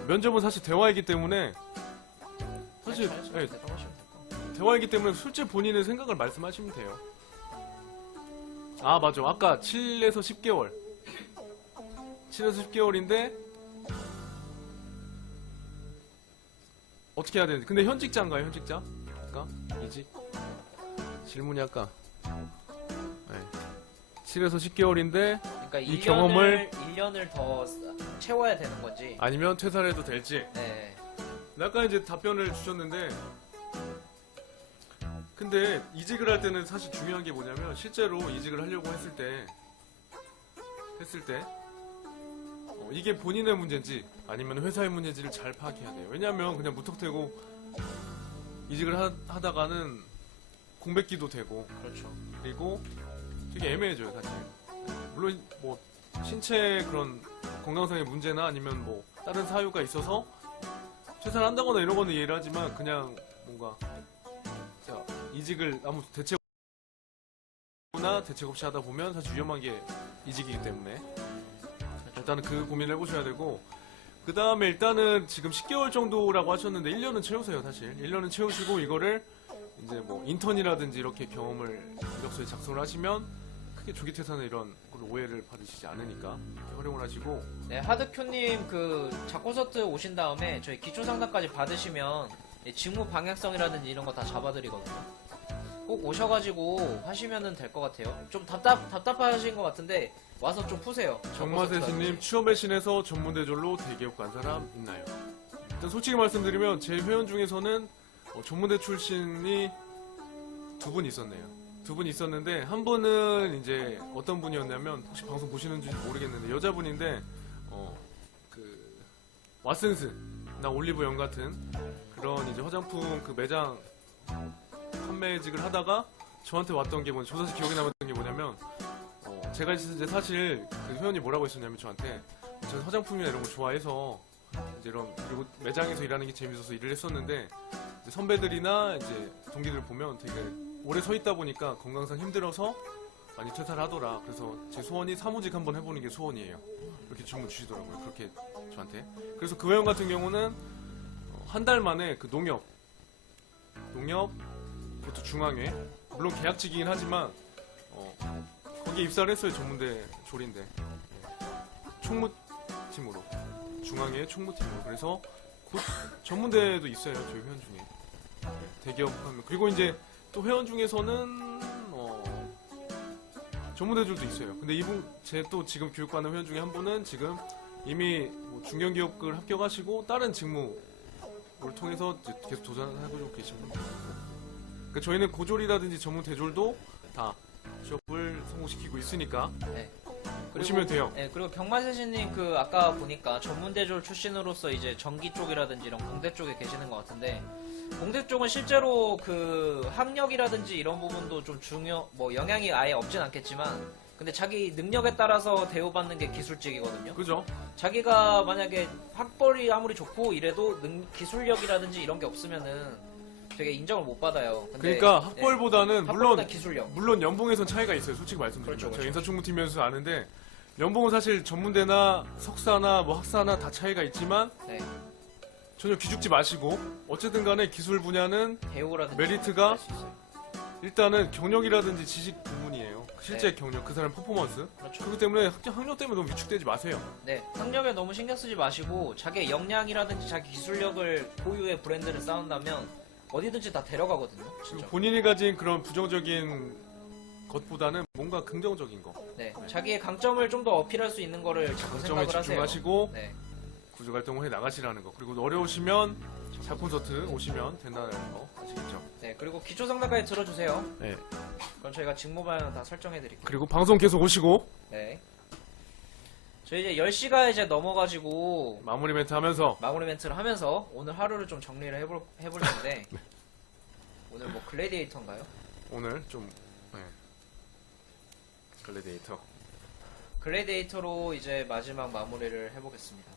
면접은 사실 대화이기 때문에 사실 네, 대답하시면 될 거. 대화이기 때문에 실제 본인의 생각을 말씀하시면 돼요. 아 맞아. 아까 7에서 10개월 7에서 10개월인데 어떻게 해야 되는지. 근데 현직자인가요? 현직자? 그러니까 이직 질문이 아까 네. 7에서 10개월인데 그러니까 이 1년을 더 채워야 되는 건지. 아니면 퇴사를 해도 될지. 네. 아까 이제 답변을 주셨는데 근데 이직을 할 때는 사실 중요한 게 뭐냐면 실제로 이직을 하려고 했을 때 이게 본인의 문제인지 아니면 회사의 문제인지를 잘 파악해야 돼요. 왜냐면 그냥 무턱대고 이직을 하다가는 공백기도 되고 그렇죠. 그리고 되게 애매해져요 사실. 물론 뭐 신체 그런 건강상의 문제나 아니면 뭐 다른 사유가 있어서 퇴사를 한다거나 이런 거는 이해를 하지만 그냥 뭔가 자, 이직을 아무 대책 없이 하다 보면 사실 위험한 게 이직이기 때문에 일단은 그 고민을 해보셔야 되고 그 다음에 일단은 지금 10개월 정도라고 하셨는데 1년은 채우세요 사실. 1년은 채우시고 이거를 이제 뭐 인턴이라든지 이렇게 경험을 이력서에 작성을 하시면 크게 조기 퇴사나 이런 걸 오해를 받으시지 않으니까 이렇게 활용을 하시고. 네, 하드큐님 그 자코서트 오신 다음에 저희 기초 상담까지 받으시면 직무 방향성이라든지 이런 거 다 잡아드리거든요. 꼭 오셔가지고 하시면은 될 것 같아요. 좀 답답하신 것 같은데 와서 좀 푸세요. 정마세신님 취업의 신에서 전문대졸로 대기업 간 사람 있나요? 일단 솔직히 말씀드리면 제 회원 중에서는 전문대 출신이 2분 있었네요. 2분 있었는데 한 분은 이제 어떤 분이었냐면 혹시 방송 보시는지 모르겠는데 여자분인데 그 왓슨스 나 올리브영 같은 그런 이제 화장품 그 매장 판매직을 하다가 저한테 왔던 게 뭐냐 조사실 기억에 남았던 게 뭐냐면 제가 이제 사실 그 회원이 뭐라고 했었냐면 저한테 저는 화장품이나 이런 거 좋아해서 이제 이런 그리고 매장에서 일하는 게 재밌어서 일을 했었는데 이제 선배들이나 이제 동기들 보면 되게 오래 서 있다 보니까 건강상 힘들어서 많이 퇴사를 하더라. 그래서 제 소원이 사무직 한번 해보는 게 소원이에요. 이렇게 질문 주시더라고요. 그렇게 저한테. 그래서 그 회원 같은 경우는 한 달 만에 그 농협 그것도 중앙회 물론 계약직이긴 하지만 거기에 입사를 했어요. 전문대 졸인데 총무팀으로 중앙회 총무팀으로. 그래서 곧 전문대도 있어요. 저희 회원 중에 대기업 하면. 그리고 이제 또 회원 중에서는 전문대졸도 있어요. 근데 이분 제 또 지금 교육받는 회원 중에 한 분은 지금 이미 뭐 중견기업을 합격하시고 다른 직무를 통해서 이제 계속 도전하고 계신 분들. 그러니까 저희는 고졸이라든지 전문대졸도 다 취업을 성공시키고 있으니까 네. 오시면 돼요. 네, 그리고 경마세신님 그 아까 보니까 전문대졸 출신으로서 이제 전기 쪽이라든지 이런 공대 쪽에 계시는 것 같은데 공대 쪽은 실제로 그 학력이라든지 이런 부분도 좀 뭐 영향이 아예 없진 않겠지만 근데 자기 능력에 따라서 대우받는 게 기술직이거든요. 그죠? 자기가 만약에 학벌이 아무리 좋고 이래도 기술력이라든지 이런 게 없으면은 되게 인정을 못 받아요. 근데 그러니까 학벌보다는 학벌보다 기술력. 물론 연봉에선 차이가 있어요. 솔직히 말씀드리면 그렇죠, 그렇죠. 제가 인사총무팀에서 아는데 연봉은 사실 전문대나 석사나 뭐 학사나 다 차이가 있지만 네, 전혀 기죽지 마시고 어쨌든 간에 기술 분야는 대우라든지 메리트가 할수 있어요. 일단은 경력이라든지 지식 부분이에요. 실제 네. 경력, 그 사람 퍼포먼스. 그렇죠. 그렇기 때문에 학력 때문에 너무 위축되지 마세요. 네, 학력에 너무 신경 쓰지 마시고 자기의 역량이라든지 자기 기술력을 고유의 브랜드를 쌓는다면 어디든지 다 데려가거든요. 진짜. 본인이 가진 그런 부정적인 것보다는 뭔가 긍정적인 거. 네, 자기의 강점을 좀 더 어필할 수 있는 거를 자꾸 강점에 생각을 하세요. 집중하시고 네, 구조 활동을 해 나가시라는 거. 그리고 어려우시면 자 콘서트 오시면 된다는 거 아시겠죠? 네, 그리고 기초 상담까지 들어주세요. 네. 그럼 저희가 직무 방향 다 설정해드릴게요. 그리고 방송 계속 오시고 네. 저희 이제 10시가 이제 넘어가지고 마무리 멘트 하면서 마무리 멘트를 하면서 오늘 하루를 좀 정리를 해볼 텐데 네. 오늘 뭐 글래디에이터인가요? 오늘 좀 글래디에이터 글래디에이터로 이제 마지막 마무리를 해보겠습니다.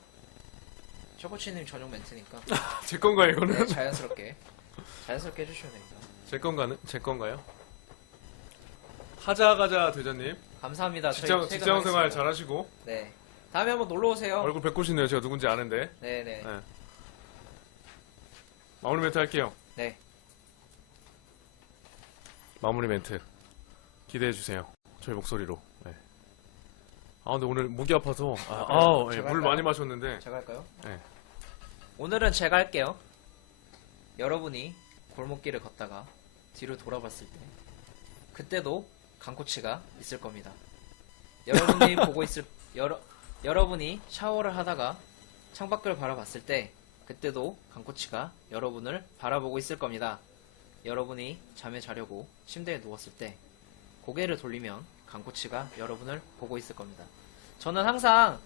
초코치님 전용 멘트니까 제 건가요 이거는? 네, 자연스럽게 해주시면 됩니다. 제 건가요? 하자 대장님 감사합니다. 저희 직장 생활 퇴근하겠습니다. 잘하시고 네. 다음에 한번 놀러 오세요. 얼굴 뵙고 싶네요. 제가 누군지 아는데. 네네. 네. 마무리 멘트 할게요. 네. 마무리 멘트 기대해 주세요. 저희 목소리로. 네. 아 근데 오늘 목이 아파서 물 제가 많이 마셨는데. 제가 할까요? 네. 오늘은 제가 할게요. 여러분이 골목길을 걷다가 뒤로 돌아봤을 때 그때도 강코치가 있을 겁니다. 여러분이 보고 있을 여러분이 샤워를 하다가 창밖을 바라봤을 때 그때도 강코치가 여러분을 바라보고 있을 겁니다. 여러분이 잠에 자려고 침대에 누웠을 때 고개를 돌리면 강코치가 여러분을 보고 있을 겁니다. 저는 항상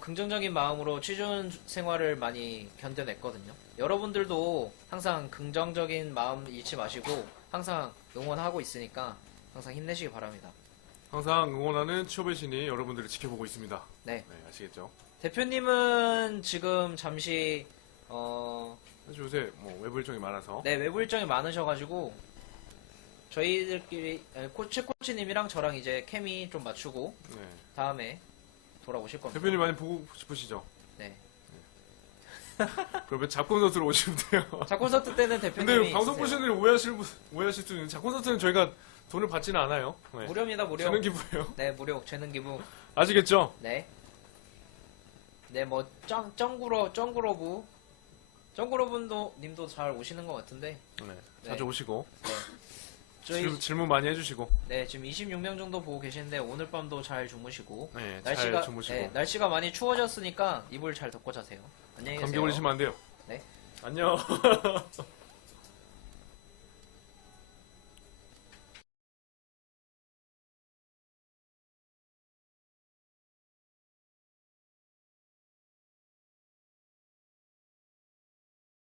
긍정적인 마음으로 취준 생활을 많이 견뎌냈거든요. 여러분들도 항상 긍정적인 마음 잃지 마시고 항상 응원하고 있으니까 항상 힘내시기 바랍니다. 항상 응원하는 취업의 신이 여러분들을 지켜보고 있습니다. 네. 아시겠죠? 대표님은 지금 잠시 사실 요새 뭐 외부 일정이 많아서 네, 외부 일정이 많으셔가지고 저희들끼리 최코치님이랑 저랑 이제 케미 좀 맞추고 네. 다음에 돌아오실 겁니다. 대표님 많이 보고 싶으시죠? 네. 그러면 작품 선수로 오시면 돼요. 자콘서트 때는 대표님이 근데 방송 있으세요. 보시는 분들 오해하실 수 있는 작품 선수는 저희가 돈을 받지는 않아요. 네. 무료입니다, 무료. 재능 기부예요. 네, 무료. 재능 기부. 아시겠죠? 네. 네, 뭐 쩡구러브 님도 잘 오시는 것 같은데. 네. 자주 오시고 저희 질문 많이 해주시고 네, 지금 26명 정도 보고 계시는데 오늘 밤도 잘 주무시고 네, 잘 주무시고 날씨가 많이 추워졌으니까 이불 잘 덮고 자세요. 안녕히 계세요. 감기 걸리시면 안 돼요. 네. 안녕.